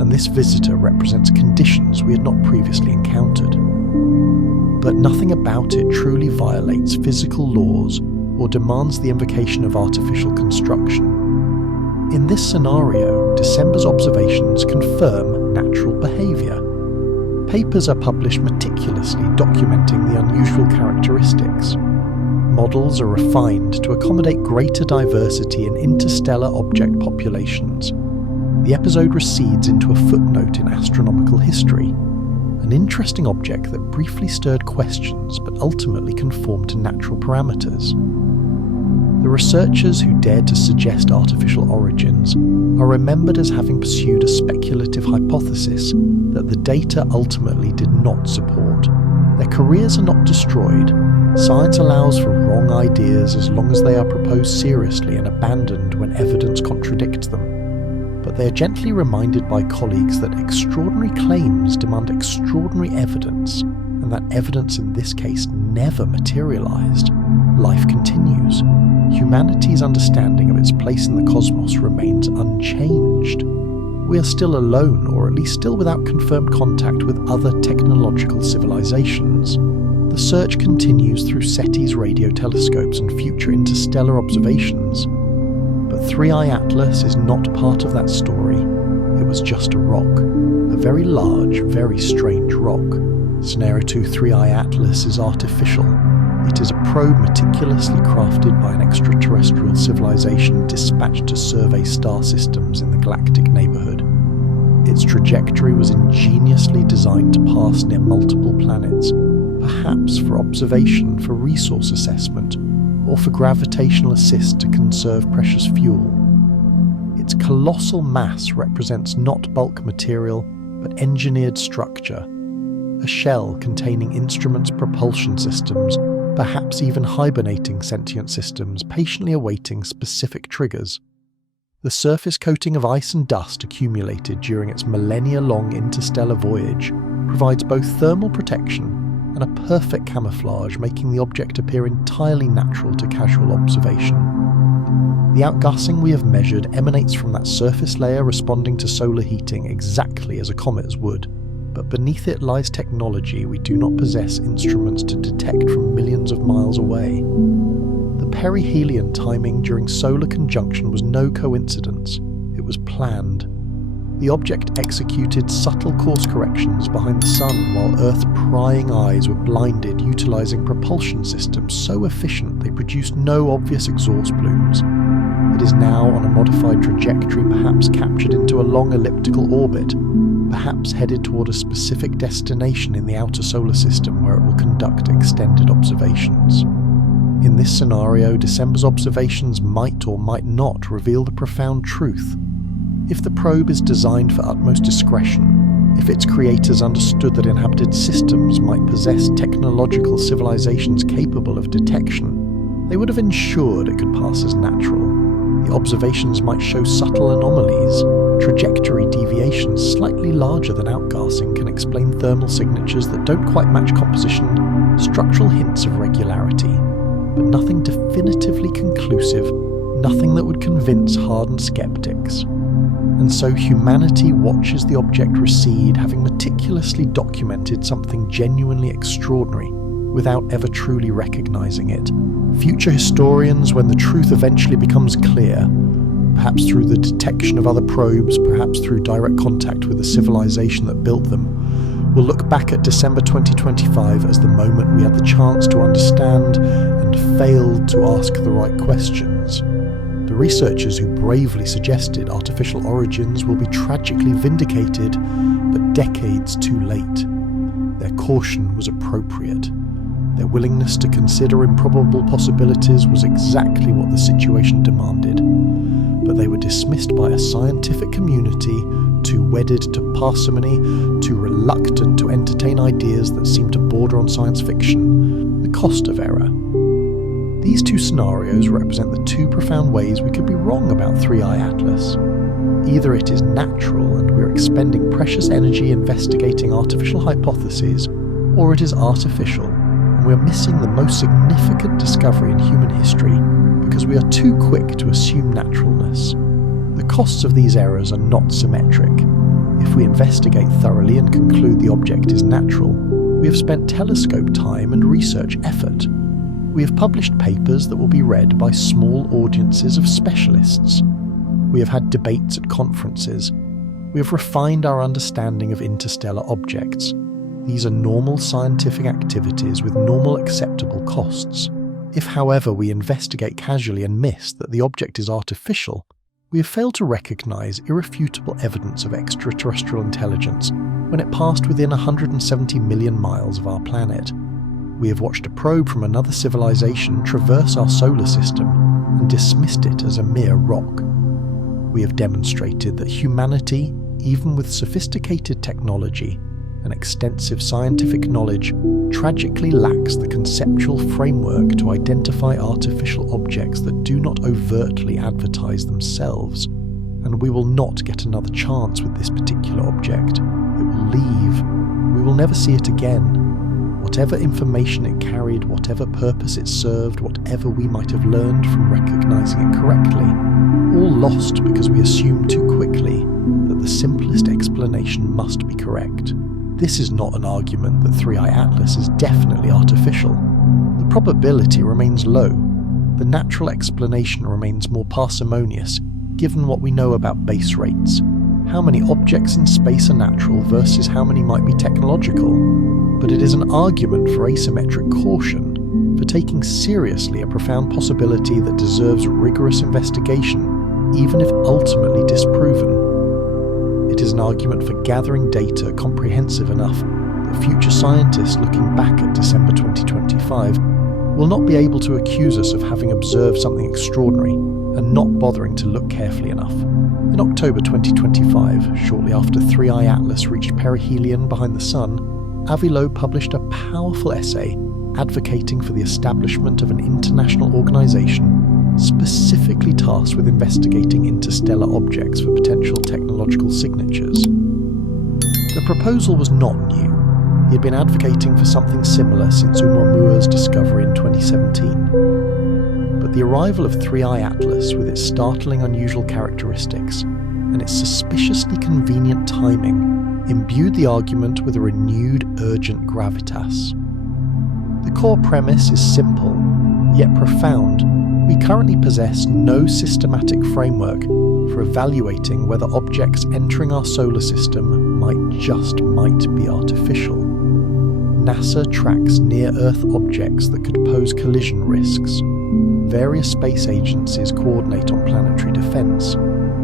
and this visitor represents conditions we had not previously encountered. But nothing about it truly violates physical laws or demands the invocation of artificial construction. In this scenario, December's observations confirm natural behaviour. Papers are published meticulously documenting the unusual characteristics. Models are refined to accommodate greater diversity in interstellar object populations. The episode recedes into a footnote in astronomical history, an interesting object that briefly stirred questions but ultimately conformed to natural parameters. The researchers who dared to suggest artificial origins are remembered as having pursued a speculative hypothesis that the data ultimately did not support. Their careers are not destroyed. Science allows for wrong ideas as long as they are proposed seriously and abandoned when evidence contradicts them. But they are gently reminded by colleagues that extraordinary claims demand extraordinary evidence, and that evidence in this case never materialized. Life continues. Humanity's understanding of its place in the cosmos remains unchanged. We are still alone, or at least still without confirmed contact with other technological civilizations. The search continues through SETI's radio telescopes and future interstellar observations. But 3i Atlas is not part of that story. It was just a rock. A very large, very strange rock. Scenario 2 3i Atlas is artificial. It is a probe meticulously crafted by an extraterrestrial civilization dispatched to survey star systems in the galactic neighbourhood. Its trajectory was ingeniously designed to pass near multiple planets, perhaps for observation, for resource assessment, or for gravitational assist to conserve precious fuel. Its colossal mass represents not bulk material, but engineered structure. A shell containing instruments, propulsion systems, perhaps even hibernating sentient systems patiently awaiting specific triggers. The surface coating of ice and dust accumulated during its millennia-long interstellar voyage provides both thermal protection and a perfect camouflage, making the object appear entirely natural to casual observation. The outgassing we have measured emanates from that surface layer responding to solar heating exactly as a comet's would. But beneath it lies technology we do not possess instruments to detect from millions of miles away. The perihelion timing during solar conjunction was no coincidence, it was planned. The object executed subtle course corrections behind the sun while Earth's prying eyes were blinded, utilizing propulsion systems so efficient they produced no obvious exhaust plumes. It is now on a modified trajectory, perhaps captured into a long elliptical orbit, perhaps headed toward a specific destination in the outer solar system where it will conduct extended observations. In this scenario, December's observations might or might not reveal the profound truth. If the probe is designed for utmost discretion, if its creators understood that inhabited systems might possess technological civilizations capable of detection, they would have ensured it could pass as natural. The observations might show subtle anomalies. Trajectory deviations slightly larger than outgassing can explain thermal signatures that don't quite match composition, structural hints of regularity, but nothing definitively conclusive, nothing that would convince hardened skeptics. And so humanity watches the object recede, having meticulously documented something genuinely extraordinary, without ever truly recognizing it. Future historians, when the truth eventually becomes clear, perhaps through the detection of other probes, perhaps through direct contact with the civilization that built them, We'll look back at December 2025 as the moment we had the chance to understand and failed to ask the right questions. The researchers who bravely suggested artificial origins will be tragically vindicated, but decades too late. Their caution was appropriate. Their willingness to consider improbable possibilities was exactly what the situation demanded. But they were dismissed by a scientific community too wedded to parsimony, too reluctant to entertain ideas that seemed to border on science fiction. The cost of error. These two scenarios represent the two profound ways we could be wrong about 3I Atlas. Either it is natural and we're expending precious energy investigating artificial hypotheses, or it is artificial and we're missing the most significant discovery in human history because we are too quick to assume naturalness. The costs of these errors are not symmetric. If we investigate thoroughly and conclude the object is natural, we have spent telescope time and research effort. We have published papers that will be read by small audiences of specialists. We have had debates at conferences. We have refined our understanding of interstellar objects. These are normal scientific activities with normal acceptable costs. If, however, we investigate casually and miss that the object is artificial, we have failed to recognise irrefutable evidence of extraterrestrial intelligence when it passed within 170 million miles of our planet. We have watched a probe from another civilization traverse our solar system and dismissed it as a mere rock. We have demonstrated that humanity, even with sophisticated technology and extensive scientific knowledge, tragically lacks the conceptual framework to identify artificial objects that do not overtly advertise themselves, and we will not get another chance with this particular object. It will leave. We will never see it again. Whatever information it carried, whatever purpose it served, whatever we might have learned from recognizing it correctly, all lost because we assumed too quickly that the simplest explanation must be correct. This is not an argument that 3I Atlas is definitely artificial. The probability remains low. The natural explanation remains more parsimonious, given what we know about base rates. How many objects in space are natural versus how many might be technological? But it is an argument for asymmetric caution, for taking seriously a profound possibility that deserves rigorous investigation, even if ultimately disproven. It is an argument for gathering data comprehensive enough that future scientists looking back at December 2025 will not be able to accuse us of having observed something extraordinary and not bothering to look carefully enough. In October 2025, shortly after 3I Atlas reached perihelion behind the Sun, Avi Loeb published a powerful essay advocating for the establishment of an international organisation specifically tasked with investigating interstellar objects for potential technological signatures. The proposal was not new. He had been advocating for something similar since Oumuamua's discovery in 2017. But the arrival of 3I Atlas, with its startling unusual characteristics and its suspiciously convenient timing, imbued the argument with a renewed urgent gravitas. The core premise is simple, yet profound. We currently possess no systematic framework for evaluating whether objects entering our solar system might be artificial. NASA tracks near-Earth objects that could pose collision risks. Various space agencies coordinate on planetary defense.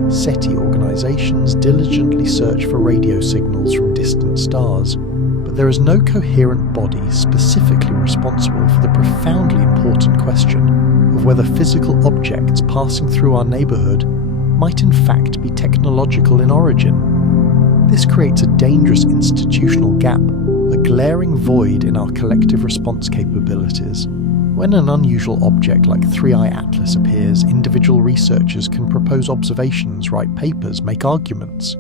SETI organizations diligently search for radio signals from distant stars. But there is no coherent body specifically responsible for the profoundly important question of whether physical objects passing through our neighbourhood might in fact be technological in origin. This creates a dangerous institutional gap, a glaring void in our collective response capabilities. When an unusual object like 3I Atlas appears, individual researchers can propose observations, write papers, make arguments.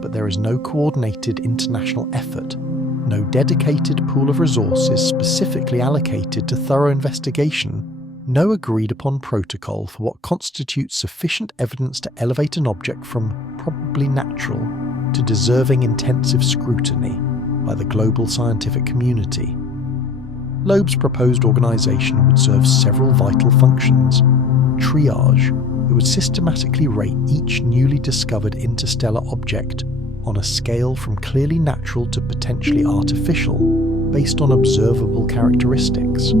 But there is no coordinated international effort, no dedicated pool of resources specifically allocated to thorough investigation, no agreed-upon protocol for what constitutes sufficient evidence to elevate an object from probably natural to deserving intensive scrutiny by the global scientific community. Loeb's proposed organisation would serve several vital functions. Triage, it would systematically rate each newly discovered interstellar object on a scale from clearly natural to potentially artificial, based on observable characteristics.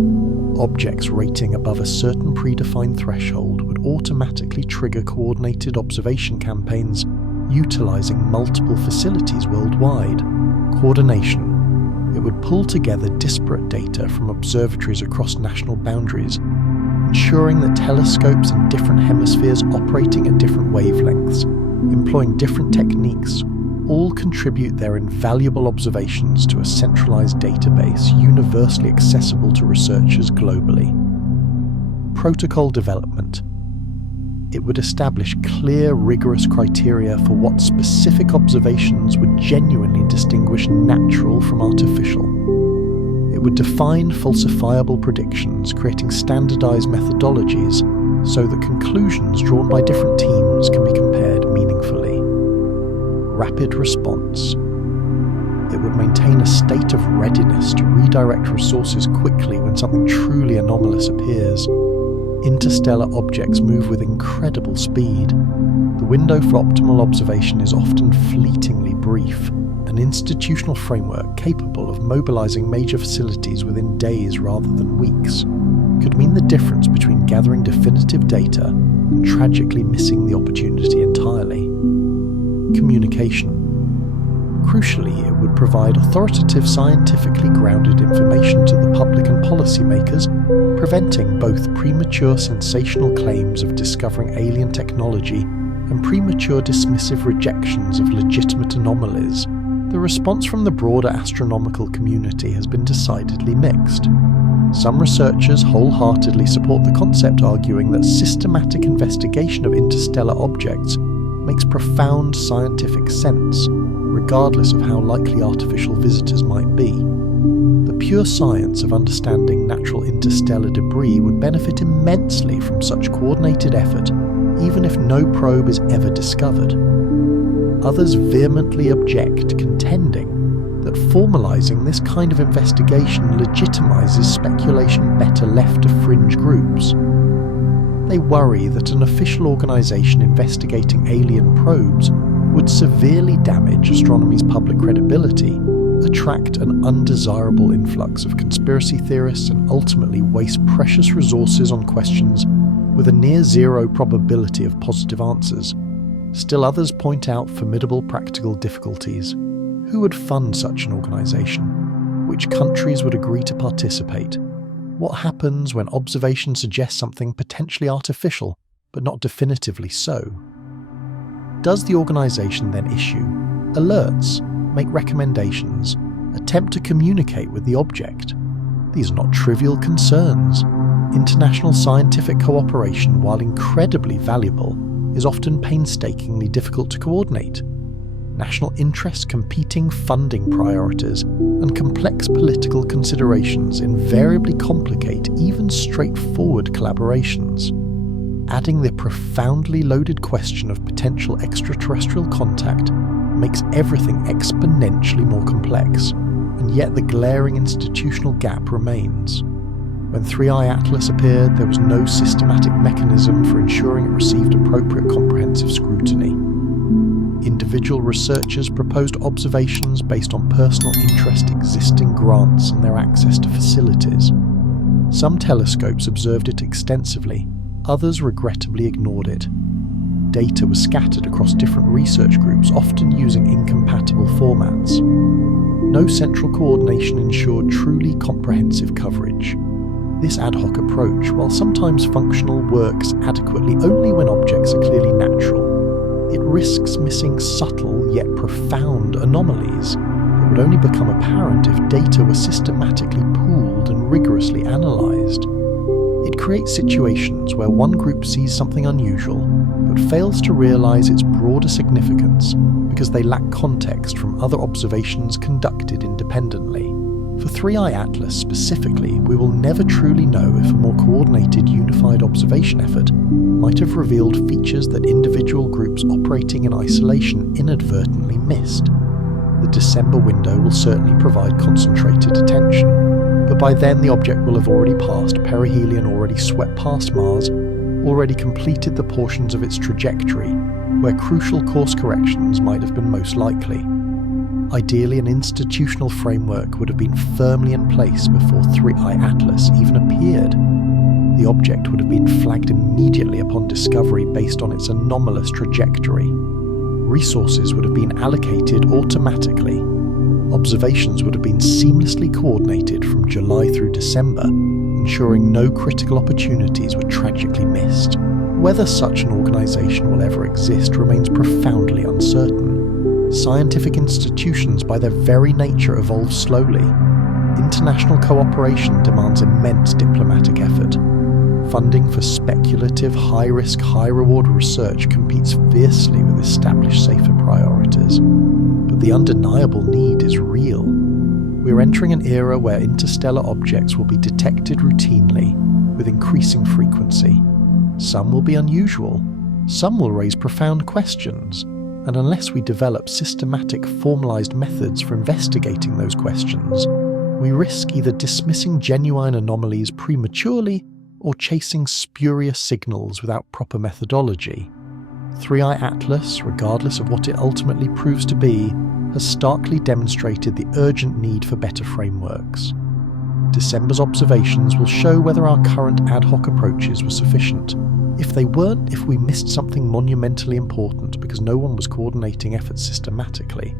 Objects rating above a certain predefined threshold would automatically trigger coordinated observation campaigns utilizing multiple facilities worldwide. Coordination. It would pull together disparate data from observatories across national boundaries, ensuring that telescopes in different hemispheres operating at different wavelengths, employing different techniques, all contribute their invaluable observations to a centralized database universally accessible to researchers globally. Protocol development. It would establish clear, rigorous criteria for what specific observations would genuinely distinguish natural from artificial. It would define falsifiable predictions, creating standardized methodologies so that conclusions drawn by different teams can be compared meaningfully. Rapid response. It would maintain a state of readiness to redirect resources quickly when something truly anomalous appears. Interstellar objects move with incredible speed. The window for optimal observation is often fleetingly brief. An institutional framework capable of mobilizing major facilities within days rather than weeks could mean the difference between gathering definitive data and tragically missing the opportunity entirely. Communication. Crucially, it would provide authoritative, scientifically grounded information to the public and policymakers, preventing both premature sensational claims of discovering alien technology and premature dismissive rejections of legitimate anomalies. The response from the broader astronomical community has been decidedly mixed. Some researchers wholeheartedly support the concept, arguing that systematic investigation of interstellar objects makes profound scientific sense, regardless of how likely artificial visitors might be. The pure science of understanding natural interstellar debris would benefit immensely from such coordinated effort, even if no probe is ever discovered. Others vehemently object, contending that formalizing this kind of investigation legitimizes speculation better left to fringe groups. They worry that an official organization investigating alien probes would severely damage astronomy's public credibility, attract an undesirable influx of conspiracy theorists, and ultimately waste precious resources on questions with a near-zero probability of positive answers. Still others point out formidable practical difficulties. Who would fund such an organization? Which countries would agree to participate? What happens when observation suggests something potentially artificial, but not definitively so? Does the organization then issue alerts, make recommendations, attempt to communicate with the object? These are not trivial concerns. International scientific cooperation, while incredibly valuable, is often painstakingly difficult to coordinate. National interests, competing funding priorities, and complex political considerations invariably complicate even straightforward collaborations. Adding the profoundly loaded question of potential extraterrestrial contact makes everything exponentially more complex, and yet the glaring institutional gap remains. When 3i Atlas appeared, there was no systematic mechanism for ensuring it received appropriate comprehensive scrutiny. Individual researchers proposed observations based on personal interest, existing grants, and their access to facilities. Some telescopes observed it extensively, others regrettably ignored it. Data was scattered across different research groups, often using incompatible formats. No central coordination ensured truly comprehensive coverage. This ad hoc approach, while sometimes functional, works adequately only when objects are clearly natural. It risks missing subtle yet profound anomalies that would only become apparent if data were systematically pooled and rigorously analysed. It creates situations where one group sees something unusual but fails to realise its broader significance because they lack context from other observations conducted independently. For 3i Atlas specifically, we will never truly know if a more coordinated, unified observation effort might have revealed features that individual groups operating in isolation inadvertently missed. The December window will certainly provide concentrated attention, but by then the object will have already passed Perihelion, already swept past Mars, already completed the portions of its trajectory, where crucial course corrections might have been most likely. Ideally, an institutional framework would have been firmly in place before 3I Atlas even appeared. The object would have been flagged immediately upon discovery based on its anomalous trajectory. Resources would have been allocated automatically. Observations would have been seamlessly coordinated from July through December, ensuring no critical opportunities were tragically missed. Whether such an organisation will ever exist remains profoundly uncertain. Scientific institutions by their very nature evolve slowly. International cooperation demands immense diplomatic effort. Funding for speculative, high-risk, high-reward research competes fiercely with established safer priorities. But the undeniable need is real. We're entering an era where interstellar objects will be detected routinely, with increasing frequency. Some will be unusual, some will raise profound questions, and unless we develop systematic, formalised methods for investigating those questions, we risk either dismissing genuine anomalies prematurely or chasing spurious signals without proper methodology. 3I Atlas, regardless of what it ultimately proves to be, has starkly demonstrated the urgent need for better frameworks. December's observations will show whether our current ad hoc approaches were sufficient. If they weren't, if we missed something monumentally important because no one was coordinating efforts systematically,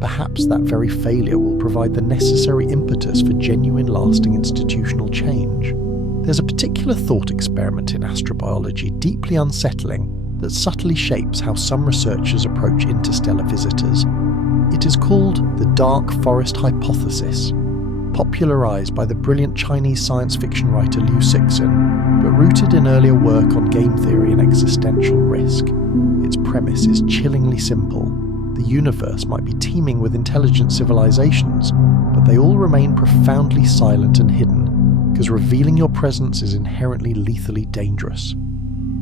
perhaps that very failure will provide the necessary impetus for genuine, lasting institutional change. There's a particular thought experiment in astrobiology deeply unsettling that subtly shapes how some researchers approach interstellar visitors. It is called the dark forest hypothesis, popularized by the brilliant Chinese science fiction writer Liu Cixin, but rooted in earlier work on game theory and existential risk. Its premise is chillingly simple. The universe might be teeming with intelligent civilizations, but they all remain profoundly silent and hidden, because revealing your presence is inherently lethally dangerous.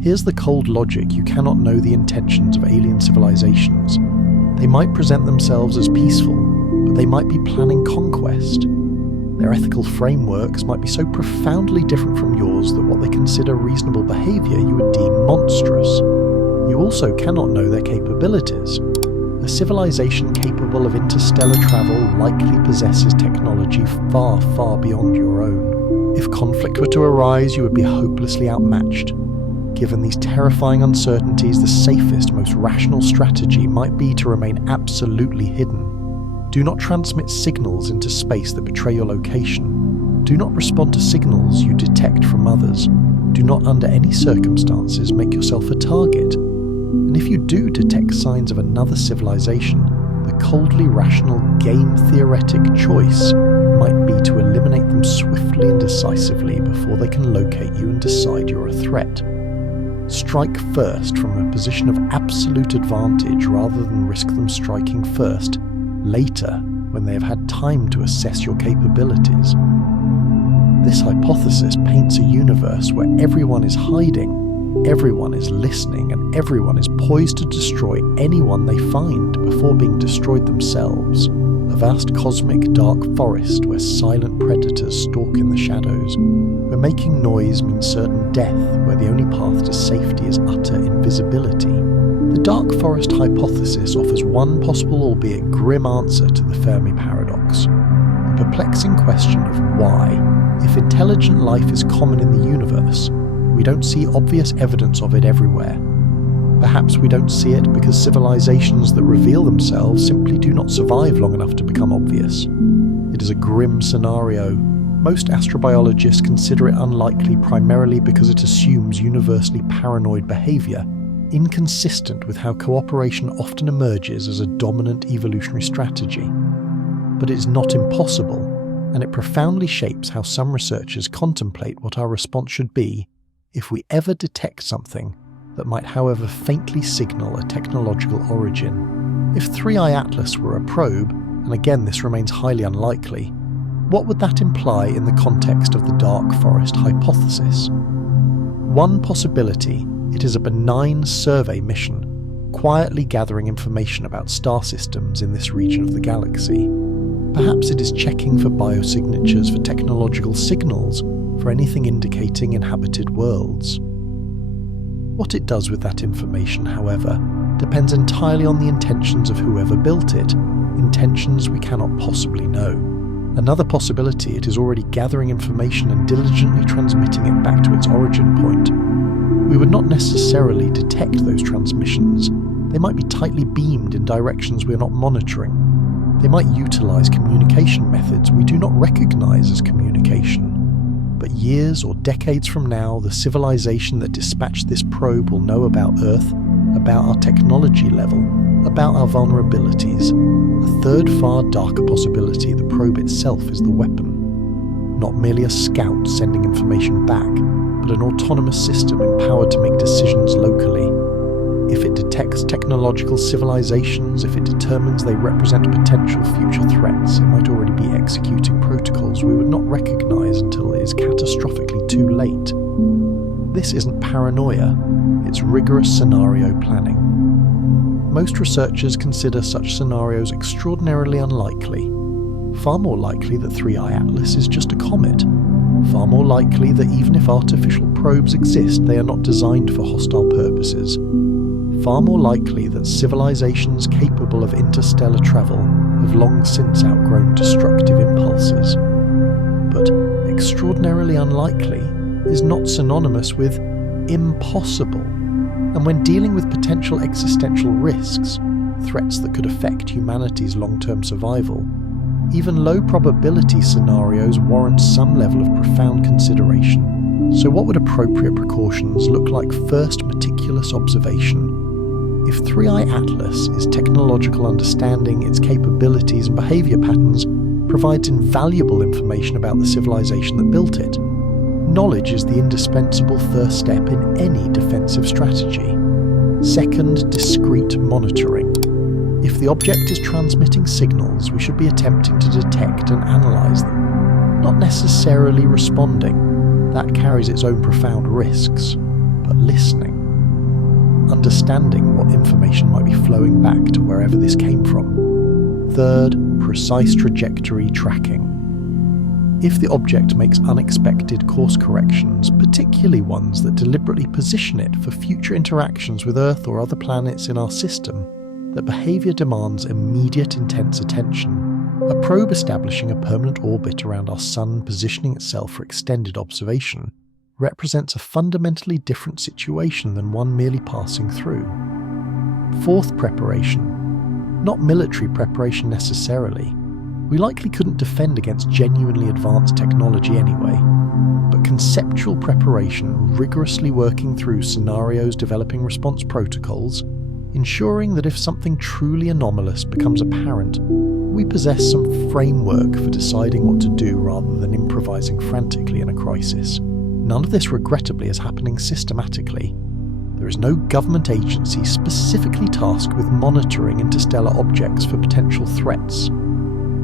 Here's the cold logic: you cannot know the intentions of alien civilizations. They might present themselves as peaceful, but they might be planning conquest. Their ethical frameworks might be so profoundly different from yours that what they consider reasonable behaviour you would deem monstrous. You also cannot know their capabilities. A civilization capable of interstellar travel likely possesses technology far, far beyond your own. If conflict were to arise, you would be hopelessly outmatched. Given these terrifying uncertainties, the safest, most rational strategy might be to remain absolutely hidden. Do not transmit signals into space that betray your location. Do not respond to signals you detect from others. Do not under any circumstances make yourself a target. And if you do detect signs of another civilization, the coldly rational game-theoretic choice might be to eliminate them swiftly and decisively before they can locate you and decide you're a threat. Strike first from a position of absolute advantage rather than risk them striking first, later when they have had time to assess your capabilities. This hypothesis paints a universe where everyone is hiding, everyone is listening, and everyone is poised to destroy anyone they find before being destroyed themselves. A vast cosmic dark forest where silent predators stalk in the shadows, where making noise means certain death, where the only path to safety is utter invisibility. The dark forest hypothesis offers one possible, albeit grim, answer to the Fermi paradox. The perplexing question of why, if intelligent life is common in the universe, we don't see obvious evidence of it everywhere. Perhaps we don't see it because civilizations that reveal themselves simply do not survive long enough to become obvious. It is a grim scenario. Most astrobiologists consider it unlikely primarily because it assumes universally paranoid behavior, inconsistent with how cooperation often emerges as a dominant evolutionary strategy. But it is not impossible, and it profoundly shapes how some researchers contemplate what our response should be if we ever detect something that might, however, faintly signal a technological origin. If 3I Atlas were a probe, and again this remains highly unlikely, what would that imply in the context of the dark forest hypothesis? One possibility: it is a benign survey mission, quietly gathering information about star systems in this region of the galaxy. Perhaps it is checking for biosignatures, for technological signals, for anything indicating inhabited worlds. What it does with that information, however, depends entirely on the intentions of whoever built it, intentions we cannot possibly know. Another possibility, it is already gathering information and diligently transmitting it back to its origin point. We would not necessarily detect those transmissions. They might be tightly beamed in directions we are not monitoring. They might utilize communication methods we do not recognize as communication. But years or decades from now, the civilization that dispatched this probe will know about Earth, about our technology level, about our vulnerabilities. A third, far darker possibility, the probe itself is the weapon. Not merely a scout sending information back, but an autonomous system empowered to make decisions locally. If it detects technological civilizations, if it determines they represent potential future threats, it might already be executing protocols we would not recognize until it is catastrophically too late. This isn't paranoia, it's rigorous scenario planning. Most researchers consider such scenarios extraordinarily unlikely. Far more likely that 3I Atlas is just a comet. Far more likely that even if artificial probes exist, they are not designed for hostile purposes. Far more likely that civilizations capable of interstellar travel have long since outgrown destructive impulses. But extraordinarily unlikely is not synonymous with impossible. And when dealing with potential existential risks, threats that could affect humanity's long-term survival, even low probability scenarios warrant some level of profound consideration. So what would appropriate precautions look like? First, meticulous observation. If 3I Atlas, its technological understanding, its capabilities and behaviour patterns, provides invaluable information about the civilization that built it, knowledge is the indispensable first step in any defensive strategy. Second, discrete monitoring. If the object is transmitting signals, we should be attempting to detect and analyse them, not necessarily responding. That carries its own profound risks, but listening. Understanding what information might be flowing back to wherever this came from. Third, precise trajectory tracking. If the object makes unexpected course corrections, particularly ones that deliberately position it for future interactions with Earth or other planets in our system, that behaviour demands immediate intense attention. A probe establishing a permanent orbit around our Sun, positioning itself for extended observation, represents a fundamentally different situation than one merely passing through. Fourth, preparation. Not military preparation necessarily. We likely couldn't defend against genuinely advanced technology anyway, but conceptual preparation, rigorously working through scenarios, developing response protocols, ensuring that if something truly anomalous becomes apparent, we possess some framework for deciding what to do rather than improvising frantically in a crisis. None of this, regrettably, is happening systematically. There is no government agency specifically tasked with monitoring interstellar objects for potential threats.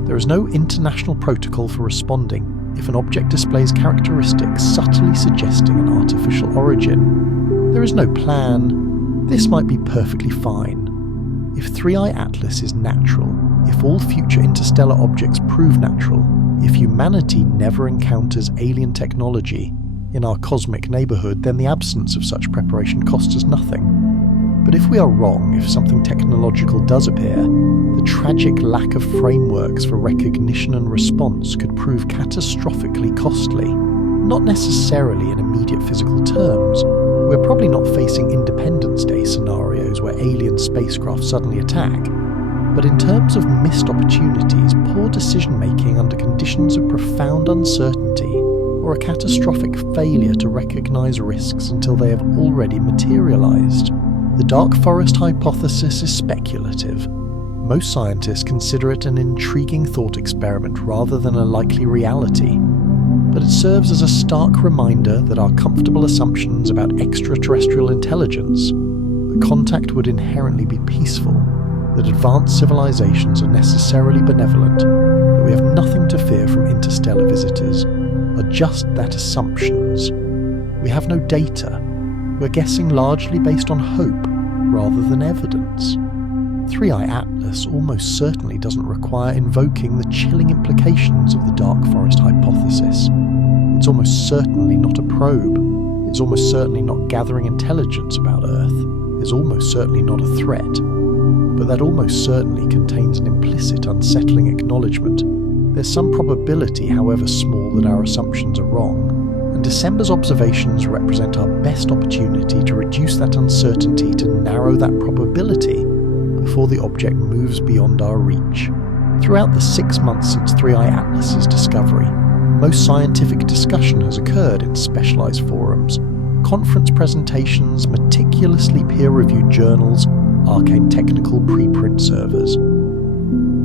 There is no international protocol for responding if an object displays characteristics subtly suggesting an artificial origin. There is no plan. This might be perfectly fine. If 3I Atlas is natural, if all future interstellar objects prove natural, if humanity never encounters alien technology in our cosmic neighbourhood, then the absence of such preparation costs us nothing. But if we are wrong, if something technological does appear, the tragic lack of frameworks for recognition and response could prove catastrophically costly. Not necessarily in immediate physical terms. We're probably not facing Independence Day scenarios where alien spacecraft suddenly attack, but in terms of missed opportunities, poor decision-making under conditions of profound uncertainty, or a catastrophic failure to recognise risks until they have already materialised. The dark forest hypothesis is speculative. Most scientists consider it an intriguing thought experiment rather than a likely reality, but it serves as a stark reminder that our comfortable assumptions about extraterrestrial intelligence, that contact would inherently be peaceful, that advanced civilizations are necessarily benevolent, that we have nothing to fear from interstellar visitors, are just that, assumptions. We have no data. We're guessing largely based on hope rather than evidence. 3I Atlas almost certainly doesn't require invoking the chilling implications of the dark forest hypothesis. It's almost certainly not a probe. It's almost certainly not gathering intelligence about Earth. is almost certainly not a threat, but that almost certainly contains an implicit unsettling acknowledgement. There's some probability, however small, that our assumptions are wrong, and December's observations represent our best opportunity to reduce that uncertainty, to narrow that probability before the object moves beyond our reach. Throughout the 6 months since 3I Atlas's discovery, most scientific discussion has occurred in specialised forums, conference presentations, meticulously peer-reviewed journals, arcane technical preprint servers.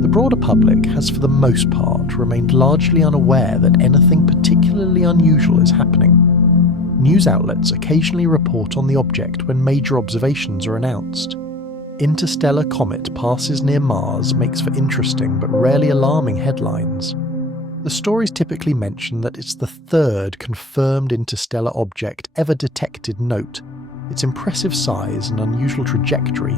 The broader public has for the most part remained largely unaware that anything particularly unusual is happening. News outlets occasionally report on the object when major observations are announced. Interstellar Comet passes near Mars makes for interesting but rarely alarming headlines. The stories typically mention that it's the third confirmed interstellar object ever detected. Note its impressive size and unusual trajectory,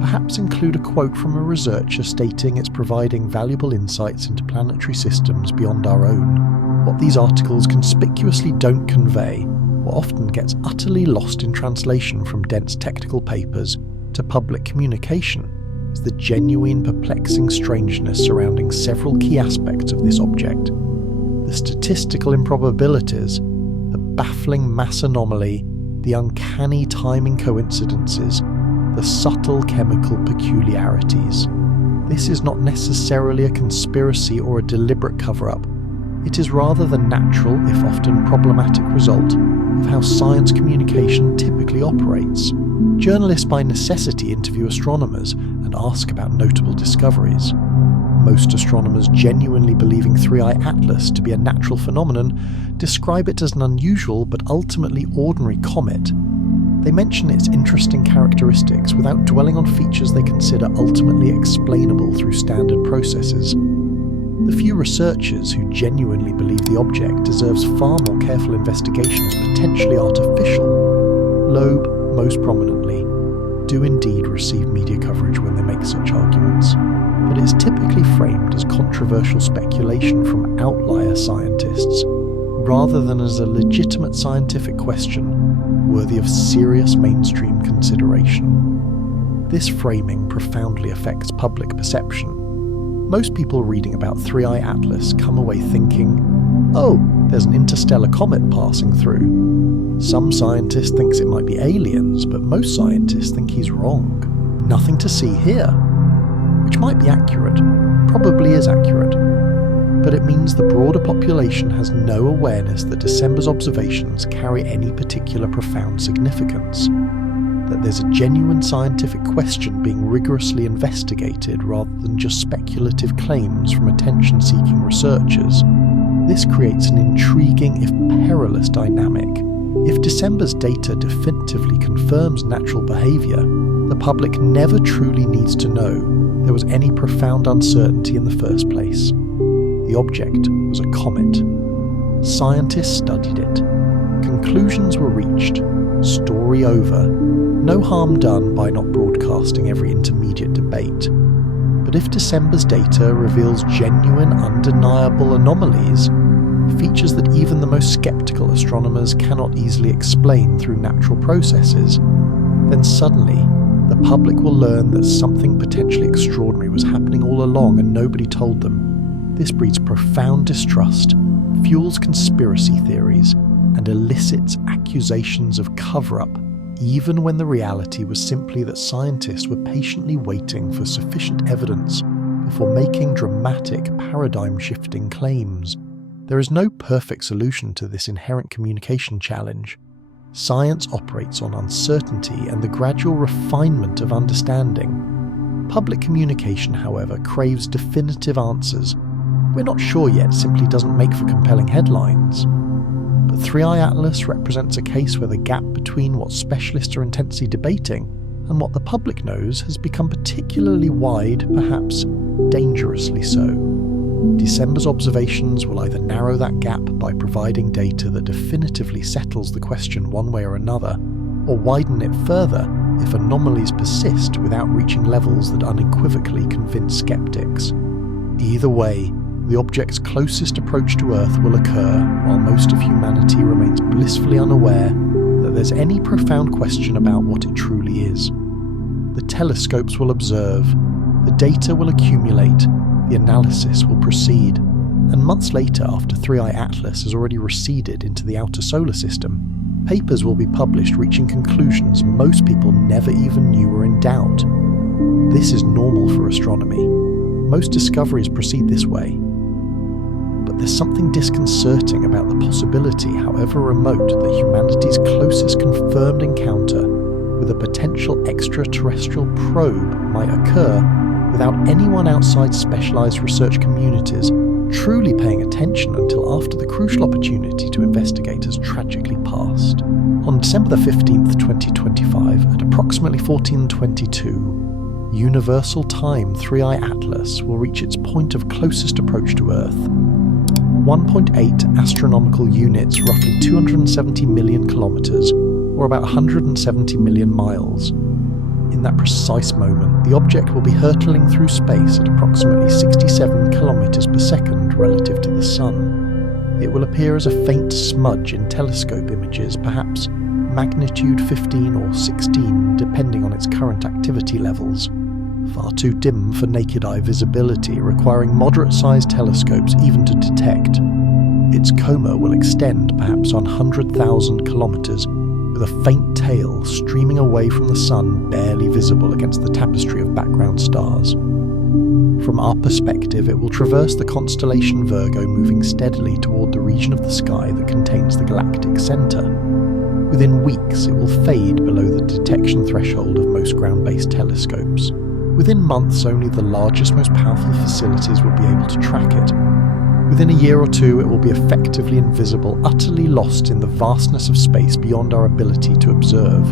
perhaps include a quote from a researcher stating it's providing valuable insights into planetary systems beyond our own. What these articles conspicuously don't convey, or often gets utterly lost in translation from dense technical papers to public communication, is the genuine, perplexing strangeness surrounding several key aspects of this object. The statistical improbabilities, the baffling mass anomaly, the uncanny timing coincidences, the subtle chemical peculiarities. This is not necessarily a conspiracy or a deliberate cover-up. It is rather the natural, if often problematic, result of how science communication typically operates. Journalists by necessity interview astronomers and ask about notable discoveries. Most astronomers genuinely believing 3I Atlas to be a natural phenomenon describe it as an unusual but ultimately ordinary comet. They mention its interesting characteristics without dwelling on features they consider ultimately explainable through standard processes. The few researchers who genuinely believe the object deserves far more careful investigation as potentially artificial. Loeb, most prominently, do indeed receive media coverage when they make such arguments, but it is typically framed as controversial speculation from outlier scientists, rather than as a legitimate scientific question worthy of serious mainstream consideration. This framing profoundly affects public perception. Most people reading about 3I Atlas come away thinking, oh, there's an interstellar comet passing through. Some scientist thinks it might be aliens, but most scientists think he's wrong. Nothing to see here. Which might be accurate, probably is accurate, but it means the broader population has no awareness that December's observations carry any particular profound significance, that there's a genuine scientific question being rigorously investigated rather than just speculative claims from attention-seeking researchers. This creates an intriguing, if perilous, dynamic. If December's data definitively confirms natural behaviour, the public never truly needs to know there was any profound uncertainty in the first place. The object was a comet. Scientists studied it. Conclusions were reached. Story over. No harm done by not broadcasting every intermediate debate. But if December's data reveals genuine, undeniable anomalies, features that even the most skeptical astronomers cannot easily explain through natural processes, then suddenly the public will learn that something potentially extraordinary was happening all along and nobody told them. This breeds profound distrust, fuels conspiracy theories, and elicits accusations of cover-up, even when the reality was simply that scientists were patiently waiting for sufficient evidence before making dramatic, paradigm-shifting claims. There is no perfect solution to this inherent communication challenge. Science operates on uncertainty and the gradual refinement of understanding. Public communication, however, craves definitive answers. We're not sure yet simply doesn't make for compelling headlines. But 3I Atlas represents a case where the gap between what specialists are intensely debating and what the public knows has become particularly wide, perhaps dangerously so. December's observations will either narrow that gap by providing data that definitively settles the question one way or another, or widen it further if anomalies persist without reaching levels that unequivocally convince skeptics. Either way, the object's closest approach to Earth will occur while most of humanity remains blissfully unaware that there's any profound question about what it truly is. The telescopes will observe, the data will accumulate, the analysis will proceed, and months later, after 3i Atlas has already receded into the outer solar system, papers will be published reaching conclusions most people never even knew were in doubt. This is normal for astronomy. Most discoveries proceed this way. But there's something disconcerting about the possibility, however remote, that humanity's closest confirmed encounter with a potential extraterrestrial probe might occur without anyone outside specialised research communities truly paying attention until after the crucial opportunity to investigate has tragically passed. On December 15th, 2025, at approximately 14:22, Universal Time 3i Atlas will reach its point of closest approach to Earth. 1.8 astronomical units, roughly 270 million kilometres, or about 170 million miles. In that precise moment, the object will be hurtling through space at approximately 67 kilometers per second relative to the Sun. It will appear as a faint smudge in telescope images, perhaps magnitude 15 or 16, depending on its current activity levels. Far too dim for naked eye visibility, requiring moderate-sized telescopes even to detect. Its coma will extend perhaps 100,000 kilometers, with a faint tail streaming away from the Sun, barely visible against the tapestry of background stars. From our perspective, it will traverse the constellation Virgo, moving steadily toward the region of the sky that contains the galactic centre. Within weeks, it will fade below the detection threshold of most ground-based telescopes. Within months, only the largest, most powerful facilities will be able to track it. Within a year or two, it will be effectively invisible, utterly lost in the vastness of space beyond our ability to observe.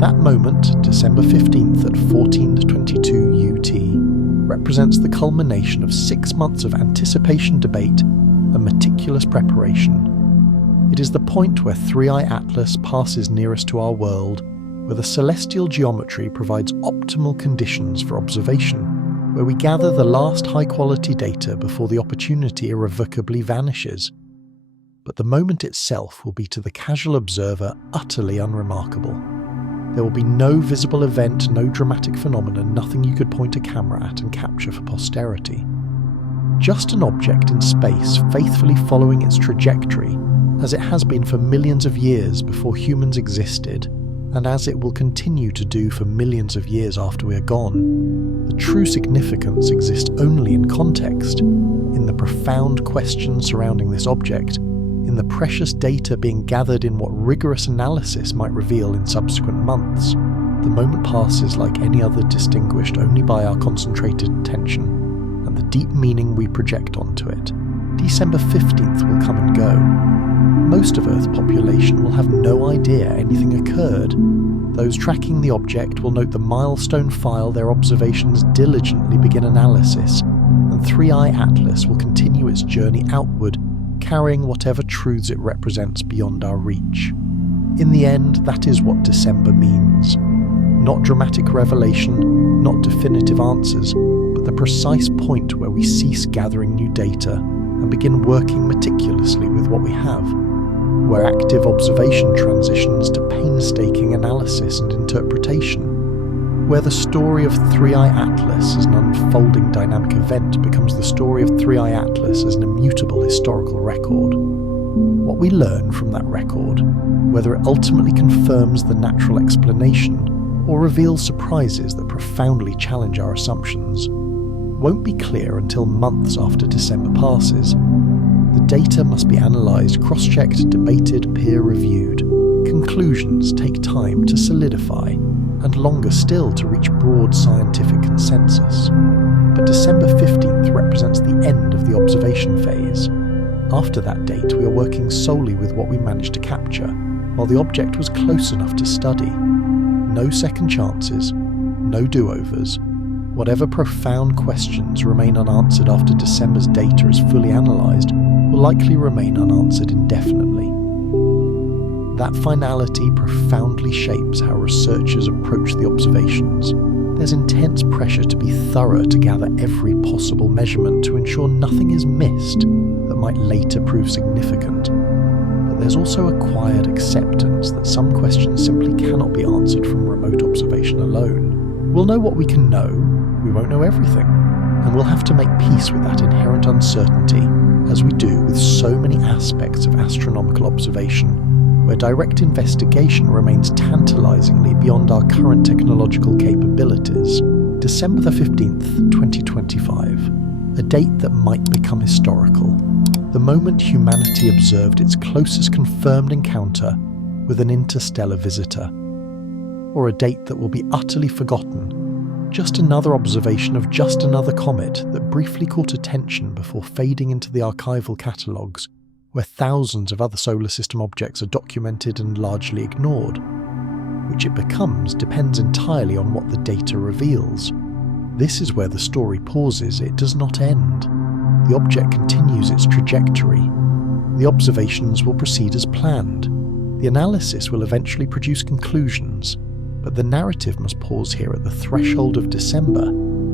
That moment, December 15th at 14:22 UT, represents the culmination of 6 months of anticipation, debate, and meticulous preparation. It is the point where 3i Atlas passes nearest to our world, where the celestial geometry provides optimal conditions for observation, where we gather the last high-quality data before the opportunity irrevocably vanishes. But the moment itself will be to the casual observer utterly unremarkable. There will be no visible event, no dramatic phenomenon, nothing you could point a camera at and capture for posterity. Just an object in space faithfully following its trajectory, as it has been for millions of years before humans existed, and as it will continue to do for millions of years after we are gone. The true significance exists only in context, in the profound questions surrounding this object, in the precious data being gathered in what rigorous analysis might reveal in subsequent months. The moment passes like any other, distinguished only by our concentrated attention, and the deep meaning we project onto it. December 15th will come and go. Most of Earth's population will have no idea anything occurred. Those tracking the object will note the milestone file their observations diligently begin analysis, and 3i Atlas will continue its journey outward, carrying whatever truths it represents beyond our reach. In the end, that is what December means. Not dramatic revelation, not definitive answers, but the precise point where we cease gathering new data and begin working meticulously with what we have, where active observation transitions to painstaking analysis and interpretation, where the story of 3i Atlas as an unfolding dynamic event becomes the story of 3i Atlas as an immutable historical record. What we learn from that record, whether it ultimately confirms the natural explanation or reveals surprises that profoundly challenge our assumptions, won't be clear until months after December passes. The data must be analysed, cross-checked, debated, peer-reviewed. Conclusions take time to solidify, and longer still to reach broad scientific consensus. But December 15th represents the end of the observation phase. After that date, we are working solely with what we managed to capture, while the object was close enough to study. No second chances, no do-overs. Whatever profound questions remain unanswered after December's data is fully analysed will likely remain unanswered indefinitely. That finality profoundly shapes how researchers approach the observations. There's intense pressure to be thorough, to gather every possible measurement to ensure nothing is missed that might later prove significant. But there's also a quiet acceptance that some questions simply cannot be answered from remote observation alone. We'll know what we can know, we won't know everything, and we'll have to make peace with that inherent uncertainty, as we do with so many aspects of astronomical observation, where direct investigation remains tantalizingly beyond our current technological capabilities. December the 15th, 2025, a date that might become historical. The moment humanity observed its closest confirmed encounter with an interstellar visitor. Or a date that will be utterly forgotten, just another observation of just another comet that briefly caught attention before fading into the archival catalogues, where thousands of other solar system objects are documented and largely ignored. Which it becomes depends entirely on what the data reveals. This is where the story pauses, it does not end. The object continues its trajectory. The observations will proceed as planned. The analysis will eventually produce conclusions, but the narrative must pause here at the threshold of December,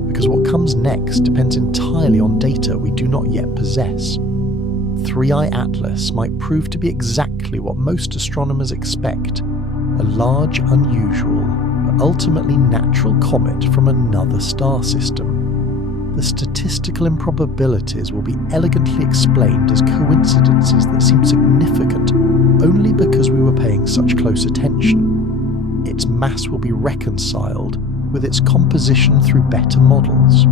because what comes next depends entirely on data we do not yet possess. 3i Atlas might prove to be exactly what most astronomers expect, a large, unusual, but ultimately natural comet from another star system. The statistical improbabilities will be elegantly explained as coincidences that seem significant only because we were paying such close attention. Its mass will be reconciled with its composition through better models.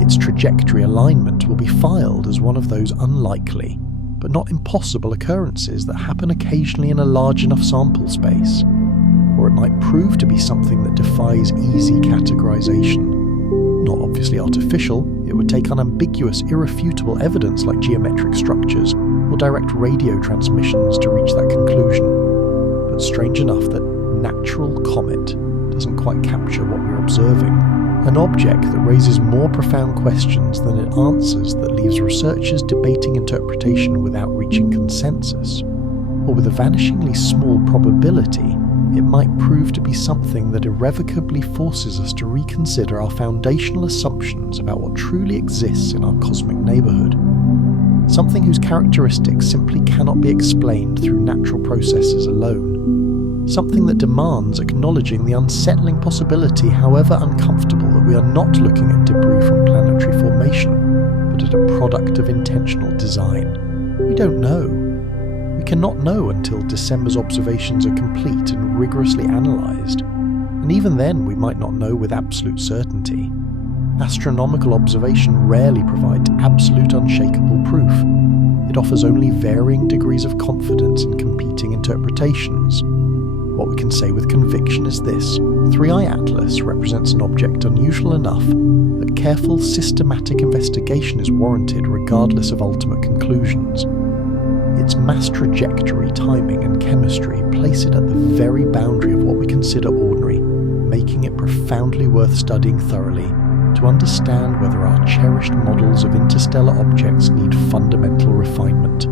Its trajectory alignment will be filed as one of those unlikely, but not impossible occurrences that happen occasionally in a large enough sample space. Or it might prove to be something that defies easy categorization. Not obviously artificial, it would take unambiguous, irrefutable evidence like geometric structures or direct radio transmissions to reach that conclusion. But strange enough that natural comet doesn't quite capture what we're observing. An object that raises more profound questions than it answers, that leaves researchers debating interpretation without reaching consensus. Or with a vanishingly small probability, it might prove to be something that irrevocably forces us to reconsider our foundational assumptions about what truly exists in our cosmic neighbourhood. Something whose characteristics simply cannot be explained through natural processes alone. Something that demands acknowledging the unsettling possibility, however uncomfortable, that we are not looking at debris from planetary formation, but at a product of intentional design. We don't know. We cannot know until December's observations are complete and rigorously analysed, and even then we might not know with absolute certainty. Astronomical observation rarely provides absolute unshakable proof. It offers only varying degrees of confidence in competing interpretations. What we can say with conviction is this: 3i Atlas represents an object unusual enough that careful, systematic investigation is warranted regardless of ultimate conclusions. Its mass trajectory, timing, and chemistry place it at the very boundary of what we consider ordinary, making it profoundly worth studying thoroughly to understand whether our cherished models of interstellar objects need fundamental refinement.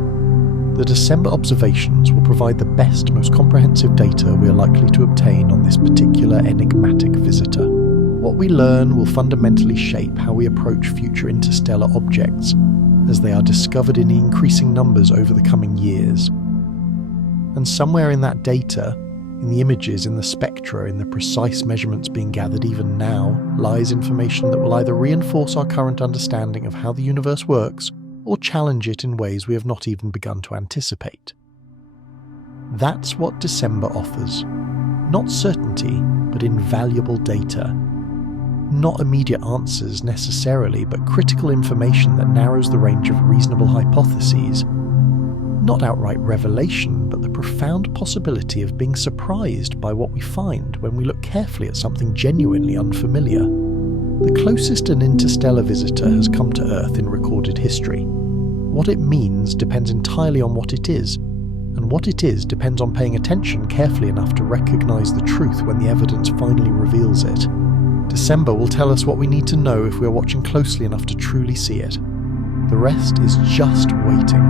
The December observations will provide the best, most comprehensive data we are likely to obtain on this particular enigmatic visitor. What we learn will fundamentally shape how we approach future interstellar objects, as they are discovered in increasing numbers over the coming years. And somewhere in that data, in the images, in the spectra, in the precise measurements being gathered even now, lies information that will either reinforce our current understanding of how the universe works, or challenge it in ways we have not even begun to anticipate. That's what December offers. Not certainty, but invaluable data. Not immediate answers necessarily, but critical information that narrows the range of reasonable hypotheses. Not outright revelation, but the profound possibility of being surprised by what we find when we look carefully at something genuinely unfamiliar. The closest an interstellar visitor has come to Earth in recorded history. What it means depends entirely on what it is, and what it is depends on paying attention carefully enough to recognize the truth when the evidence finally reveals it. December will tell us what we need to know if we are watching closely enough to truly see it. The rest is just waiting.